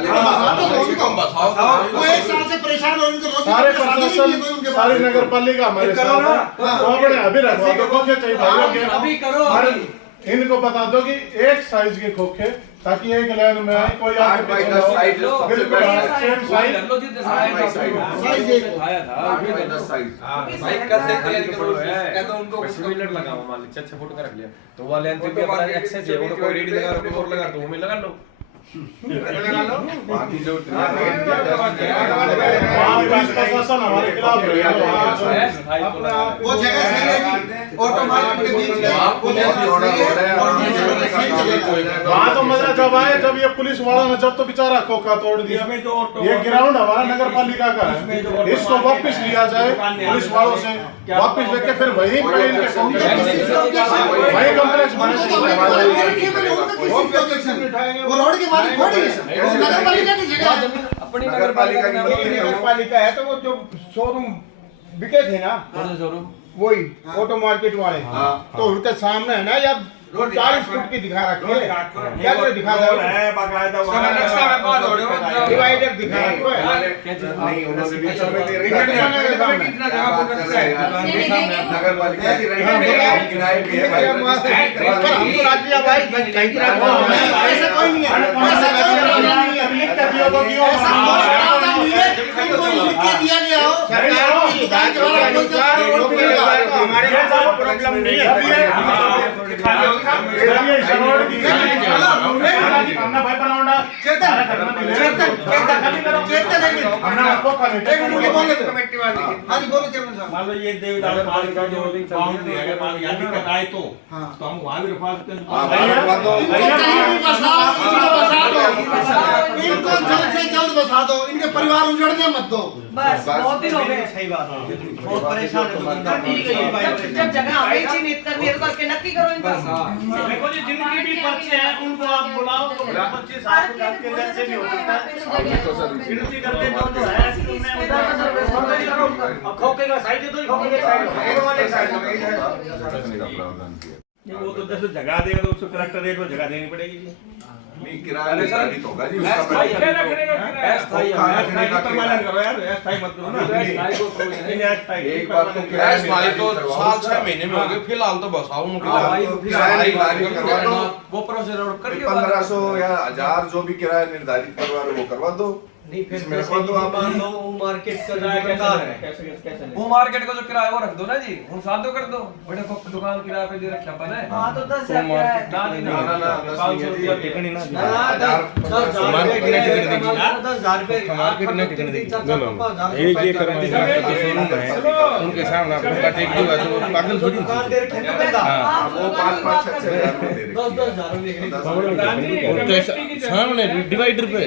वो एक साल से परेशान हो, सारे प्रशासन सारी नगर पालिका हमारे साथ है। अभी रखवा दो खोखे चाहिए अभी करो। इनको बता दो कि एक साइज के खोखे, ताकि एक लाइन में आए, कोई आगे पीछे ना हो। बिल्कुल सेम साइज आया था भाई कर सकते हैं, कहता उनको सिमिलर लगाओ, मान लीजिए 6 फुट का रख लिया तो वो लेंथ भी अपना एक्सेस है, वो तो कोई रेडी लगा और लगा तो वो में लगा लो। बाकी जो प्रशासन हमारे खिलाफ वो जगह सही है, ऑटो मार्केट के बीच में वो जगह सही है। वहाँ तो मजा जब आए जब ये पुलिस वालों ने जब तो बेचारा खोखा तोड़ दिया। ये ग्राउंड हमारा नगर पालिका का है, इसको वापस लिया जाए पुलिस वालों से, वापस लेके फिर वही कॉम्प्लेक्स वो रोड के मालिक थोड़ी है, नगर पालिका की जगह है। अपनी नगर पालिका की नगर पालिका है तो वो जो शोरूम बिके थे ना, वही ऑटो मार्केट वाले, तो उनके सामने है ना, या 40 फुट की दिखा रखी है, क्या कोई दिखा रहा है? डिवाइडर दिखा रखा है नहीं, उन्होंने भी कितना जगह पर नगर पालिका की किराए भी है, हम तो राज्य भाई कहीं ऐसा कोई नहीं है, ऐसा लिख के दिया गया हो सरकार की हिदायत के अनुसार हमारे प्रॉब्लम नहीं है। मान लो ये देवदास पार्क का जो बाउंड्री है, अगर यहाँ दिक्कत आए तो हम वहाँ भी रुकवा सकते हैं। इनको जल्द से जल्द बसा दो, इनके परिवार उजड़ने मत दो। बस बहुत दिन हो गए। सही बात है, बहुत परेशान है जब जगह हमें चिन्हित करनी है तो करके नक्की करो इनका। देखो जी, जिनकी भी पर्चे हैं उनको आप बुलाओ, तो 25 साल के अंदर से भी हो सकता है गिनती करके जो है खोखे का साइड दे दो, खोखे का साइड वो तो जैसे जगह देगा तो उसको करेक्टर रेट में जगह देनी पड़ेगी। नहीं किराया निर्धारित होगा जी, उसका अस्थाई परमानेंट करो यार, अस्थाई मत करो ना। एक बात तो अस्थाई तो साल 6 महीने में हो गए, फिलहाल तो बसाओ उनके वो प्रोसेस करिए 1500 या 1000 जो भी किराया निर्धारित करवा रहे वो करवा दो। नहीं फिर इसमें रखवा दो आप। मार्केट का दुकानदार है, वो मार्केट का जो किराया वो रख दो ना जी, हम साथ दो कर दो, बड़े को दुकान किराए पे दे रखा अपन है। हाँ तो 10,000 किराया है। ना 500 रुपया टिकट ना उनके सामने आपका टेक दूंगा तो पागल थोड़ी उनके सामने डिवाइडर पे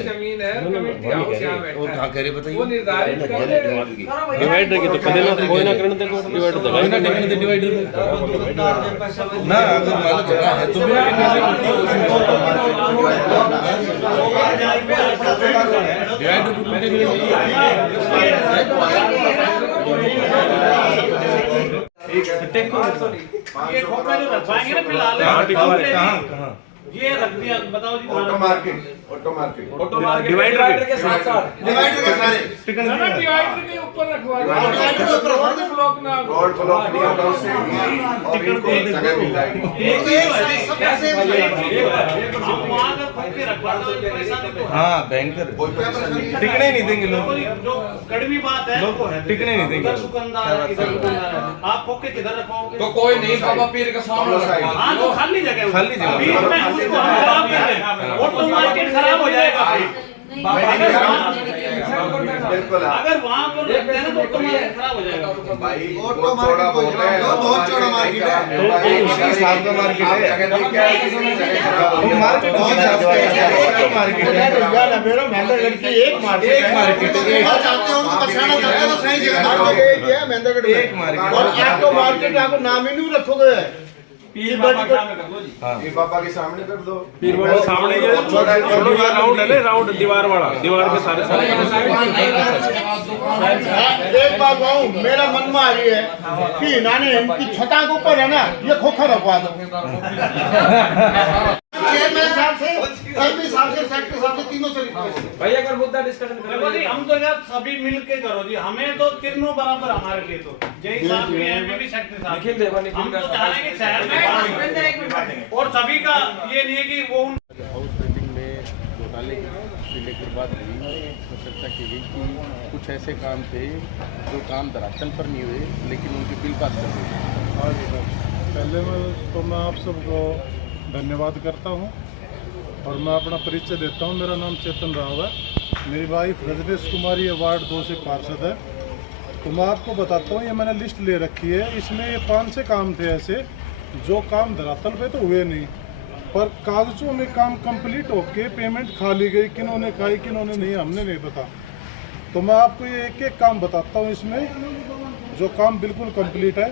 और कहाँ कह रहे बताइए डिवाइडर की तो पहले ना कोई ना करने देखो डिवाइडर कोई ना टेकने दे डिवाइडर पे ना अगर मान लो जगह है तो भी डिवाइडर को ये खोखा जो रखवाएंगे ना फिलहाल कहाँ ये रख दिया, बताओ जी। ऑटो मार्केट डिवाइडर के साथ साथ डिवाइडर के सारे डिवाइडर के ऊपर रखवा डिवाइडर के ऊपर ब्लॉक ना रोड ब्लॉक नहीं होगा उससे और इनको जगह मिल जाएगी। हाँ बैंकर टिकने नहीं देंगे लोग, जो कड़वी बात है टिकने नहीं देंगे। आप खोखे किधर रखवाओगे? तो कोई नहीं बाबा पीर का सामने हाँ तो खाली जगह, खाली जगह। बीच में उसको हम खराब कर दें, ऑटो मार्केट खराब हो जाएगा। बिल्कुल अगर वहाँ पर रखते हैं ना तो ऑटो मार्केट खराब हो जाएगा। भाई ऑटो मार्केट बहुत चौड़ा मार्केट है, इसी हिसाब का मार्केट है। मार्केट महेंद्रगढ़ की एक मार्केट चाहते हो उनको बसाना चाहते हो तो सही जगह महेंद्रगढ़ एक मार्केट और ऑटो मार्केट आपको नाम ही नहीं रखोगे। पीर बाबा का कर दो जी। पीर बाबा के सामने कर दो। पीर बाबा सामने ये छोटा राउंड है ना, राउंड दीवार वाला, दीवार के सारे एक बात कहूँ, मेरा मन में आ रही है कि इन्होंने इनकी छता के ऊपर है ना ये खोखा रखवा दो। चेयरमैन साहब से, एमपी साहब से, सेक्रेटरी साहब से, तीनों से रिक्वेस्ट है। भाई अगर मुद्दा डिस्कशन देखो जी, हम तो यार सभी मिल के करो जी, हमें तो तीनों बराबर हमारे लिए तो जय साहब भी हैं, एमपी भी, सेक्रेटरी साहब, हम तो चाह रहे हैं कि शहर में और सभी का ये नहीं है कि वो हाउस रेटिंग में घोटाले से लेकर बात हुई, चर्चा की गई कि कुछ ऐसे काम थे जो काम धरातल पर नहीं हुए लेकिन उनके बिल पास कर दिए। पहले तो मैं आप सबको धन्यवाद करता हूं और मैं अपना परिचय देता हूं। मेरा नाम चेतन राव है, मेरी वाइफ रजनीश कुमारी वार्ड 2 से पार्षद है। तो मैं आपको बताता हूं, ये मैंने लिस्ट ले रखी है, इसमें ये 5 से काम थे ऐसे जो काम धरातल पे तो हुए नहीं पर कागजों में काम कंप्लीट होके पेमेंट खा ली गई। किन्होंने खाई किन्होंने नहीं हमने नहीं पता। तो मैं आपको ये एक एक काम बताता हूँ इसमें जो काम बिल्कुल कंप्लीट है।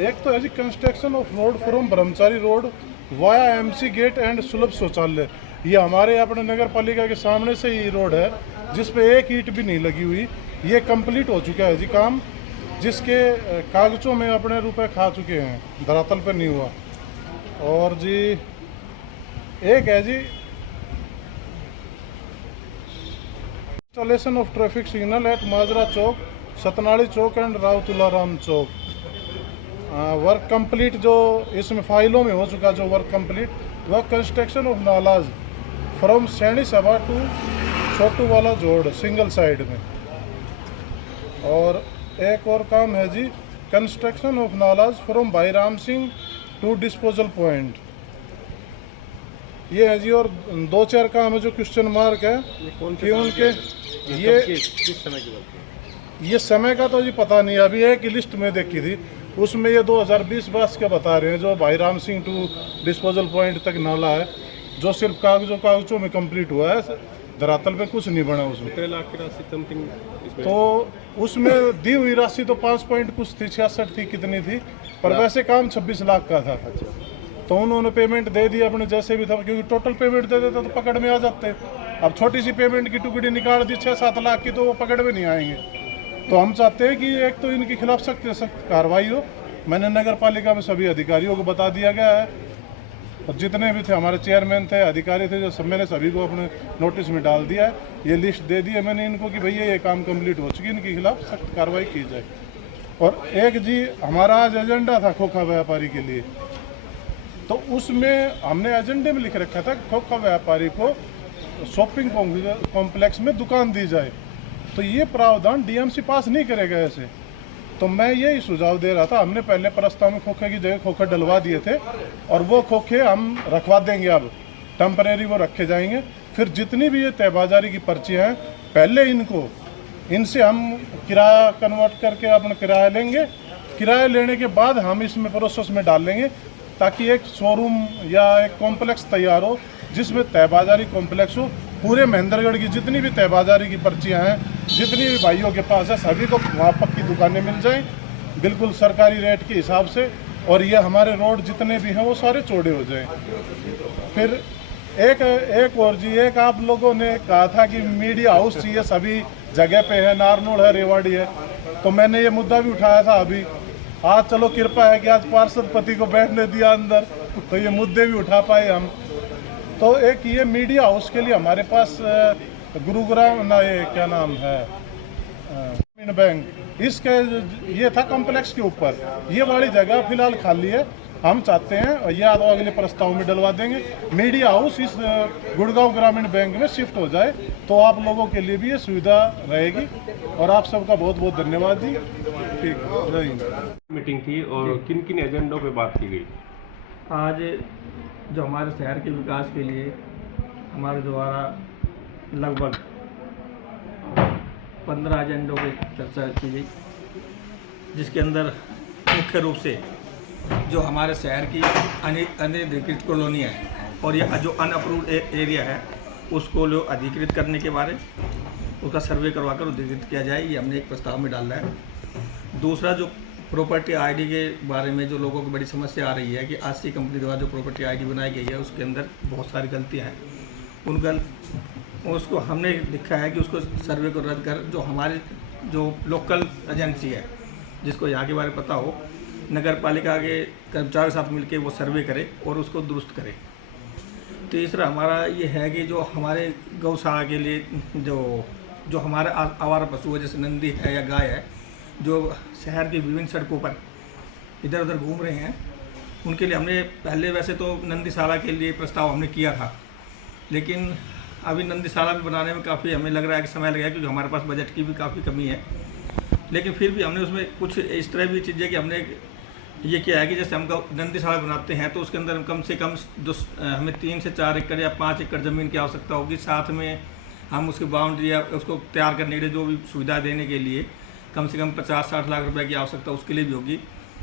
एक तो है जी construction of road from Brahmachari road via MC gate and Sulabh Shauchalaya. ये हमारे अपने नगर पालिका के सामने से ही रोड है जिस पे एक ईंट भी नहीं लगी हुई। ये कंप्लीट हो चुका है जी काम, जिसके कागजों में अपने रुपए खा चुके हैं, धरातल पर नहीं हुआ। और जी एक है जी installation of traffic signal at Majra Chowk, Satnali Chowk and Rao Tularam Chowk. Work complete जो इसमें फाइलों में हो चुका जो वर्क कंप्लीट, वह construction of nullahs from Saini Sabha to छोटू वाला जोड़ सिंगल साइड में। और एक और काम है जी कंस्ट्रक्शन ऑफ नालाज फ्रॉम Bhai Ram Singh to disposal point, ये है जी। और 2-4 काम है जो क्वेश्चन मार्क है कि उनके ये किस समय की बात है? ये समय का तो जी पता नहीं, अभी एक ही लिस्ट में देखी थी उसमें ये 2020-22 का बता रहे हैं जो Bhai Ram Singh to disposal point तक नाला है, जो सिर्फ कागजों में कंप्लीट हुआ है, धरातल पे कुछ नहीं बना उसमें। 3 लाख की राशि समथिंग तो उसमें दी हुई राशि तो 5 पॉइंट कुछ थी, 66 थी, कितनी थी, पर वैसे काम 26 लाख का था। तो उन्होंने पेमेंट दे दी अपने जैसे भी था, क्योंकि टोटल पेमेंट दे देते तो पकड़ में आ जाते। अब छोटी सी पेमेंट की टुकड़ी निकाल दी 6-7 लाख की, तो वो पकड़ में नहीं आएंगे। तो हम चाहते हैं कि एक तो इनके खिलाफ सख्त से सख्त कार्रवाई हो। मैंने नगर पालिका में सभी अधिकारियों को बता दिया गया है, और जितने भी थे हमारे चेयरमैन थे, अधिकारी थे, जो सब मैंने सभी को अपने नोटिस में डाल दिया है। ये लिस्ट दे दी है मैंने इनको कि भैया ये काम कंप्लीट हो चुकी है, इनके खिलाफ सख्त कार्रवाई की जाए। और एक जी हमारा आज एजेंडा था खोखा व्यापारी के लिए, तो उसमें हमने एजेंडे में लिख रखा था खोखा व्यापारी को शॉपिंग कॉम्प्लेक्स में दुकान दी जाए। तो ये प्रावधान डीएमसी पास नहीं करेगा ऐसे। तो मैं यही सुझाव दे रहा था, हमने पहले प्रस्ताव में खोखे की जगह खोखे डलवा दिए थे, और वो खोखे हम रखवा देंगे, अब टेम्परेरी वो रखे जाएंगे। फिर जितनी भी ये तयबाजारी की पर्चियाँ हैं, पहले इनसे हम किराया कन्वर्ट करके अपना किराया लेंगे, किराया लेने के बाद हम इसमें प्रोसेस में डाल लेंगे, ताकि एक शोरूम या एक कॉम्प्लेक्स तैयार हो जिसमें तयबाजारी कॉम्प्लेक्स हो। पूरे महेंद्रगढ़ की जितनी भी तयबाजारी की पर्चियाँ हैं, जितनी भी भाइयों के पास है, सभी को वहाँ पक्की दुकानें मिल जाएं बिल्कुल सरकारी रेट के हिसाब से, और ये हमारे रोड जितने भी हैं वो सारे चौड़े हो जाएं। फिर एक और जी, एक आप लोगों ने कहा था कि मीडिया हाउस चाहिए, सभी जगह पे है, नारनौल है, रेवाड़ी है, तो मैंने ये मुद्दा भी उठाया था अभी। आज चलो कृपा है कि आज पार्षद पति को बैठने दिया अंदर, तो ये मुद्दे भी उठा पाए हम। तो एक ये मीडिया हाउस के लिए हमारे पास गुरुग्राम ना, ये क्या नाम है, ग्रामीण बैंक, इसके ये था कॉम्प्लेक्स के ऊपर, ये वाली जगह फिलहाल खाली है। हम चाहते हैं, और ये अगले प्रस्ताव में डलवा देंगे, मीडिया हाउस इस गुड़गांव ग्रामीण बैंक में शिफ्ट हो जाए, तो आप लोगों के लिए भी ये सुविधा रहेगी। और आप सबका बहुत बहुत धन्यवाद जी। ठीक है, मीटिंग थी और किन किन एजेंडों पे बात की गई? आज जो हमारे शहर के विकास के लिए हमारे द्वारा लगभग 15 एजेंडों पे चर्चा की गई, जिसके अंदर मुख्य रूप से जो हमारे शहर की अनधिकृत कॉलोनियाँ है और ये जो अनअप्रूव्ड एरिया है उसको जो अधिकृत करने के बारे उसका सर्वे करवा कर अधिकृत किया जाए, ये हमने एक प्रस्ताव में डाला है। दूसरा जो प्रॉपर्टी आईडी के बारे में जो लोगों की बड़ी समस्या आ रही है कि आरसी कंपनी द्वारा जो प्रॉपर्टी आईडी बनाई गई है उसके अंदर बहुत सारी गलतियाँ हैं, उसको हमने लिखा है कि उसको सर्वे को रद्द कर जो हमारे जो लोकल एजेंसी है जिसको यहाँ के बारे में पता हो, नगर पालिका के कर्मचारियों के साथ मिलकर वो सर्वे करे और उसको दुरुस्त करे। तीसरा हमारा ये है कि जो हमारे गौशाला के लिए जो हमारे आवारा पशु है, जैसे नंदी है या गाय है, जो शहर की विभिन्न सड़कों पर इधर उधर घूम रहे हैं, उनके लिए हमने पहले वैसे तो नंदीशाला के लिए प्रस्ताव हमने किया था, लेकिन अभी नंदीशाला भी बनाने में काफ़ी हमें लग रहा है कि समय लगेगा, क्योंकि हमारे पास बजट की भी काफ़ी कमी है। लेकिन फिर भी हमने उसमें कुछ इस तरह भी चीज़ें कि हमने ये किया है कि जैसे हम नंदीशाला बनाते हैं तो उसके अंदर कम से कम हमें 3 से 4 एकड़ या 5 एकड़ ज़मीन की आवश्यकता होगी। साथ में हम उसकी बाउंड्री या उसको तैयार करने के लिए जो भी सुविधा देने के लिए कम से कम 50-60 लाख रुपए की आवश्यकता उसके लिए भी होगी,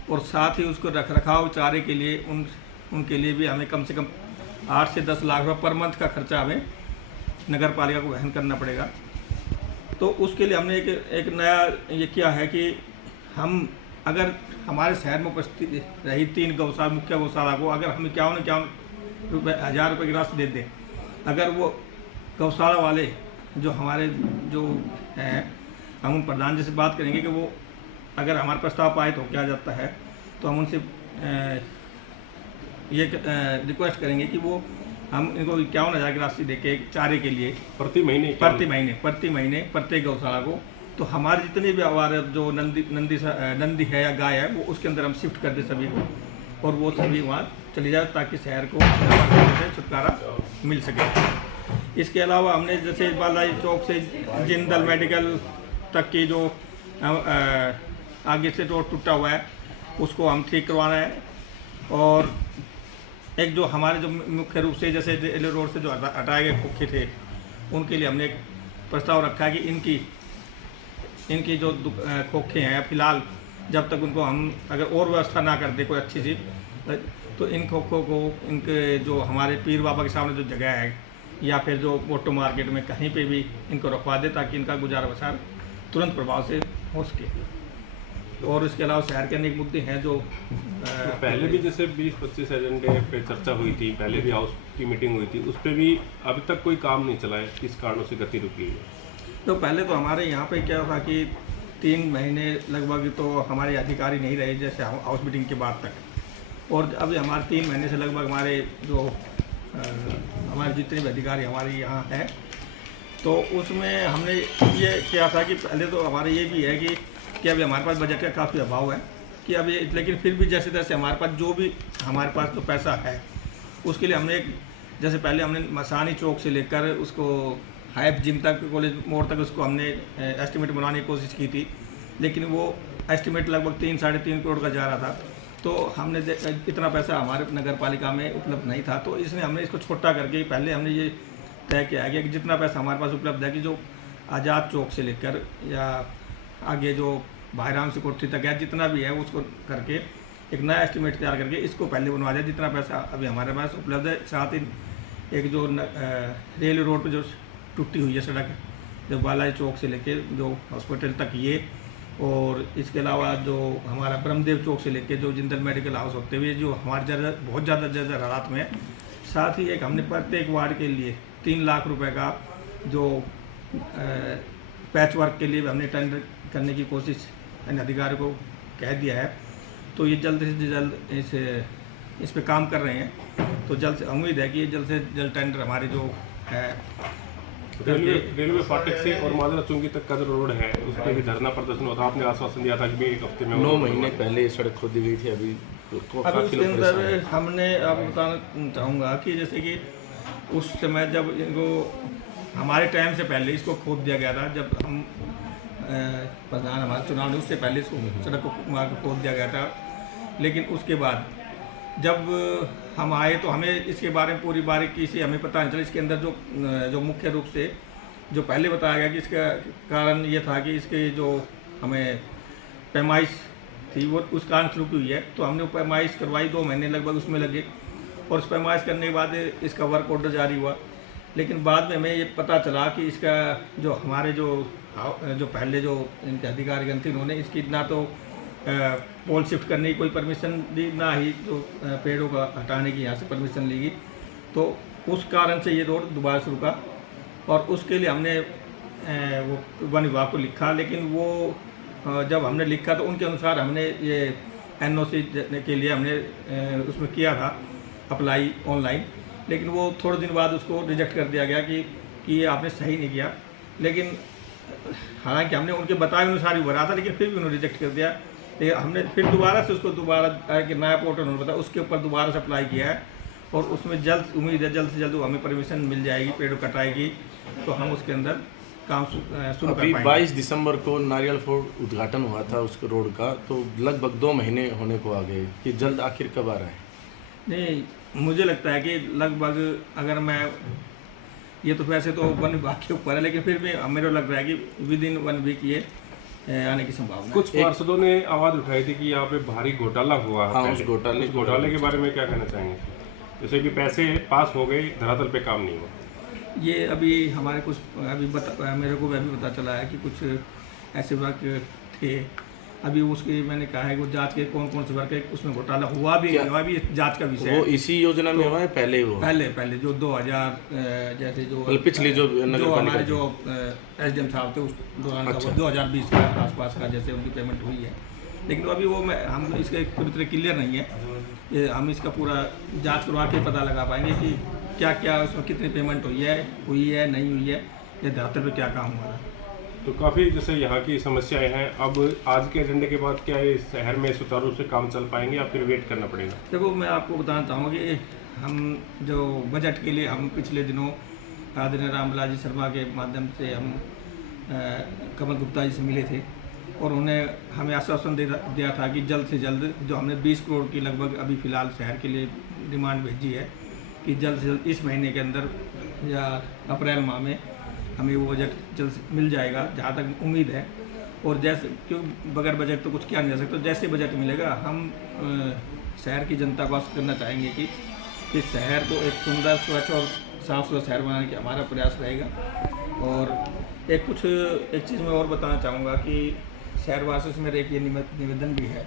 और साथ ही उसको रख रखाव चारे के लिए उनके लिए भी हमें कम से कम 8 से 10 लाख रुपये पर मंथ का खर्चा हमें नगर पालिका को वहन करना पड़ेगा। तो उसके लिए हमने एक नया ये किया है कि हम अगर हमारे शहर में उपस्थित रही 3 गौशाला मुख्य गौशाला को अगर हम 51,000 रुपये की राशि दे दें, अगर वो गौशाला वाले जो हमारे जो हैं, हम उन प्रधान जी से बात करेंगे कि वो अगर हमारे प्रस्ताव पाए तो क्या जाता है, तो हम उनसे ये रिक्वेस्ट करेंगे कि वो हम इनको 51,000 की राशि देके चारे के लिए प्रति महीने प्रत्येक गौशाला को, तो हमारे जितने भी आवार जो नंदी है या गाय है वो उसके अंदर हम शिफ्ट कर दें सभी को, और वो सभी वहाँ चली जाए ताकि शहर को छुटकारा मिल सके। इसके अलावा हमने जैसे बालाजी चौक से जिंदल मेडिकल तक की जो आगे से रोड टूटा हुआ है उसको हम ठीक करवाना है, और एक जो हमारे जो मुख्य रूप से जैसे रेलवे रोड से जो हटाए गए खोखे थे उनके लिए हमने एक प्रस्ताव रखा है कि इनकी जो खोखे हैं फिलहाल जब तक उनको हम अगर और व्यवस्था ना कर दे कोई अच्छी सी, तो इन खोखों को इनके जो हमारे पीर बाबा के सामने जो जगह है या फिर जो ऑटो मार्केट में कहीं पे भी इनको रखवा दे ताकि इनका गुजारा बसार तुरंत प्रभाव से हो सके। और इसके अलावा शहर के अनेक मुद्दे हैं जो पहले भी जैसे 20-25 एजेंडे पे चर्चा हुई थी, पहले भी हाउस की मीटिंग हुई थी, उस पर भी अभी तक कोई काम नहीं चला है, किस कारणों से गति रुकी है? तो पहले तो हमारे यहाँ पे क्या था कि 3 महीने लगभग तो हमारे अधिकारी नहीं रहे जैसे हाउस मीटिंग के बाद तक, और अभी हमारे 3 महीने से लगभग हमारे जो हमारे जितने भी अधिकारी हमारे यहाँ हैं, तो उसमें हमने ये किया था कि पहले तो हमारे ये भी है कि अभी हमारे पास बजट का काफ़ी अभाव है कि अभी, लेकिन फिर भी जैसे तैसे हमारे पास जो भी हमारे पास तो पैसा है उसके लिए हमने जैसे पहले हमने मसानी चौक से लेकर उसको हाइप जिम तक कॉलेज मोड़ तक उसको हमने एस्टिमेट बनाने की कोशिश की थी, लेकिन वो एस्टिमेट लगभग 3-3.5 करोड़ का जा रहा था, तो हमने इतना पैसा हमारे नगर पालिका में उपलब्ध नहीं था, तो इसलिए हमने इसको छोटा करके पहले हमने ये तय किया है कि जितना पैसा हमारे पास उपलब्ध है कि जो आज़ाद चौक से लेकर या आगे जो भाईराम से कोठी तक है जितना भी है उसको करके एक नया एस्टिमेट तैयार करके इसको पहले बनवा दिया जितना पैसा अभी हमारे पास उपलब्ध है। साथ ही एक जो रेलवे रोड पे जो टूटी हुई है सड़क जो बालाजी चौक से लेके जो हॉस्पिटल तक ये, और इसके अलावा जो हमारा ब्रह्मदेव चौक से लेके जो जिंदल मेडिकल हाउस होते हुए जो हमारे बहुत ज़्यादा हालात में है। साथ ही एक हमने प्रत्येक वार्ड के लिए 3 लाख रुपए का जो पैच वर्क के लिए हमने टेंडर करने की कोशिश अधिकारी को कह दिया है, तो ये जल्द से जल्द इस पे काम कर रहे हैं, तो जल्द से उम्मीद है कि जल्द से जल्द टेंडर हमारे जो है रेलवे फाटक से और माजरा चुंगी तक का जो रोड है उस पर भी धरना प्रदर्शन होता, आपने आश्वासन दिया था कि 1 हफ्ते में 9 महीने पहले सड़क खोदी गई थी, अभी उसके अंदर हमने आपको बताना चाहूँगा कि जैसे कि उस समय जब इनको हमारे टाइम से पहले इसको खोद दिया गया था, जब हम प्रधान हमारे चुनाव उससे पहले इसको सड़क को खोद दिया गया था, लेकिन उसके बाद जब हम आए तो हमें इसके बारे में पूरी बारीकी से हमें पता नहीं चला। इसके अंदर जो मुख्य रूप से जो पहले बताया गया कि इसका कारण ये था कि इसके जो हमें पैमाइश थी वो उस कारण शुरू हुई है, तो हमने वो पैमाइश करवाई 2 महीने लगभग उसमें लगे, और उस पैमाइश करने के बाद इसका वर्क ऑर्डर जारी हुआ, लेकिन बाद में हमें ये पता चला कि इसका जो हमारे जो पहले जो इनके अधिकारी थे उन्होंने इसकी ना तो पोल शिफ्ट करने की कोई परमिशन दी, ना ही जो पेड़ों का हटाने की यहाँ से परमिशन ली गई, तो उस कारण से ये रोड दोबारा शुरू का, और उसके लिए हमने वो वन विभाग को लिखा, लेकिन वो जब हमने लिखा तो उनके अनुसार हमने ये NOC के लिए हमने उसमें किया था अप्लाई ऑनलाइन, लेकिन वो थोड़े दिन बाद उसको रिजेक्ट कर दिया गया कि ये आपने सही नहीं किया, लेकिन हालांकि हमने उनके बताए अनुसार ही भरा था, लेकिन फिर भी उन्होंने रिजेक्ट कर दिया। लेकिन हमने फिर दोबारा से उसको कि नया पोर्टल उन्होंने बताया, उसके ऊपर दोबारा से अप्लाई किया है, और उसमें उम्मीद है जल्द से जल्द हमें परमिशन मिल जाएगी, पेड़ कटाएगी, तो हम उसके अंदर काम शुरू कर पाएंगे। 22 दिसंबर को नारियल फोर्ड उद्घाटन हुआ था उसके रोड का, तो लगभग 2 महीने होने को आ गए, कि जल्द आखिर कब आ रहा है? नहीं, मुझे लगता है कि लगभग अगर मैं ये तो वैसे तो वन विभाग के ऊपर है, लेकिन फिर भी मेरे लग रहा है कि विदिन 1 वीक ये आने की संभावना। कुछ पार्षदों ने आवाज़ उठाई थी कि यहाँ पे भारी घोटाला हुआ है। हाँ, उस घोटाले के बारे में क्या कहना चाहेंगे? जैसे कि पैसे पास हो गए, धरातल पे काम नहीं हुआ। ये अभी हमारे कुछ मेरे को अभी पता चला है कि कुछ ऐसे वर्क थे, अभी उसके मैंने कहा है कि वो जांच के कौन से वर्क है, उसमें घोटाला हुआ भी जांच का विषय वो इसी योजना में हुआ है पहले हुआ? पहले जो 2000 जैसे जो पिछली जो हमारे जो SDM साहब थे उस दौरान 2020 के आसपास का जैसे उनकी पेमेंट हुई है, लेकिन अभी वो हम इसके पूरी तरह क्लियर नहीं है। ये हम इसका पूरा जांच करवा के पता लगा पाएंगे कि क्या क्या उसमें कितनी पेमेंट हुई है नहीं हुई है, या धरातल पे क्या काम हुआ है। तो काफ़ी जैसे यहाँ की समस्याएं हैं, अब आज के एजेंडे के बाद क्या ये शहर में सुचारू रूप से काम चल पाएंगे या फिर वेट करना पड़ेगा? देखो, मैं आपको बताना चाहूँगा कि हम जो बजट के लिए हम पिछले दिनों आदरणीय रामविलास जी शर्मा के माध्यम से हम कमल गुप्ता जी से मिले थे और उन्हें हमें आश्वासन दिया था कि जल्द से जल्द जो हमने 20 करोड़ की लगभग अभी फ़िलहाल शहर के लिए डिमांड भेजी है कि जल्द से जल्द इस महीने के अंदर या अप्रैल माह में हमें वो बजट जल्द मिल जाएगा, जहाँ तक उम्मीद है। और जैसे क्यों बगैर बजट तो कुछ किया नहीं जा सकता, जैसे बजट मिलेगा हम शहर की जनता को आश्वस्त करना चाहेंगे कि शहर को एक सुंदर, स्वच्छ और साफ सुथरा शहर बनाने का हमारा प्रयास रहेगा। और एक चीज़ मैं और बताना चाहूँगा कि शहरवासियों से मेरा एक ये निवेदन भी है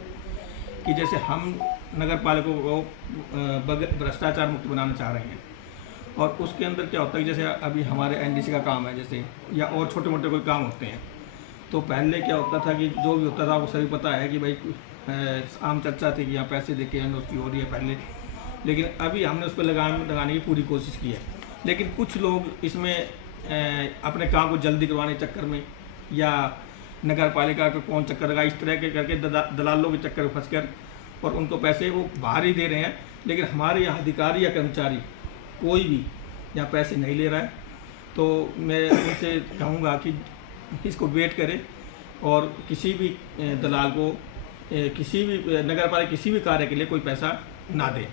कि जैसे हम नगर पालिका को भ्रष्टाचार मुक्त बनाना चाह रहे हैं, और उसके अंदर क्या होता है कि जैसे अभी हमारे एनडीसी का काम है जैसे, या और छोटे मोटे कोई काम होते हैं, तो पहले क्या होता था कि जो भी होता था वो सभी पता है कि भाई आम चर्चा थी कि यहाँ पैसे दे के उसकी हो रही है पहले, लेकिन अभी हमने उस पर लगाने की पूरी कोशिश की है। लेकिन कुछ लोग इसमें अपने काम को जल्दी करवाने के चक्कर में या नगर पालिका को कौन चक्कर लगा, इस तरह के करके दलालों के चक्कर में फंसकर और उनको पैसे वो बाहर ही दे रहे हैं। लेकिन हमारे यहाँ अधिकारी या कर्मचारी कोई भी यहाँ पैसे नहीं ले रहा है। तो मैं उनसे कहूँगा कि इसको वेट करें और किसी भी दलाल को किसी भी नगर पालिका किसी भी कार्य के लिए कोई पैसा ना दे।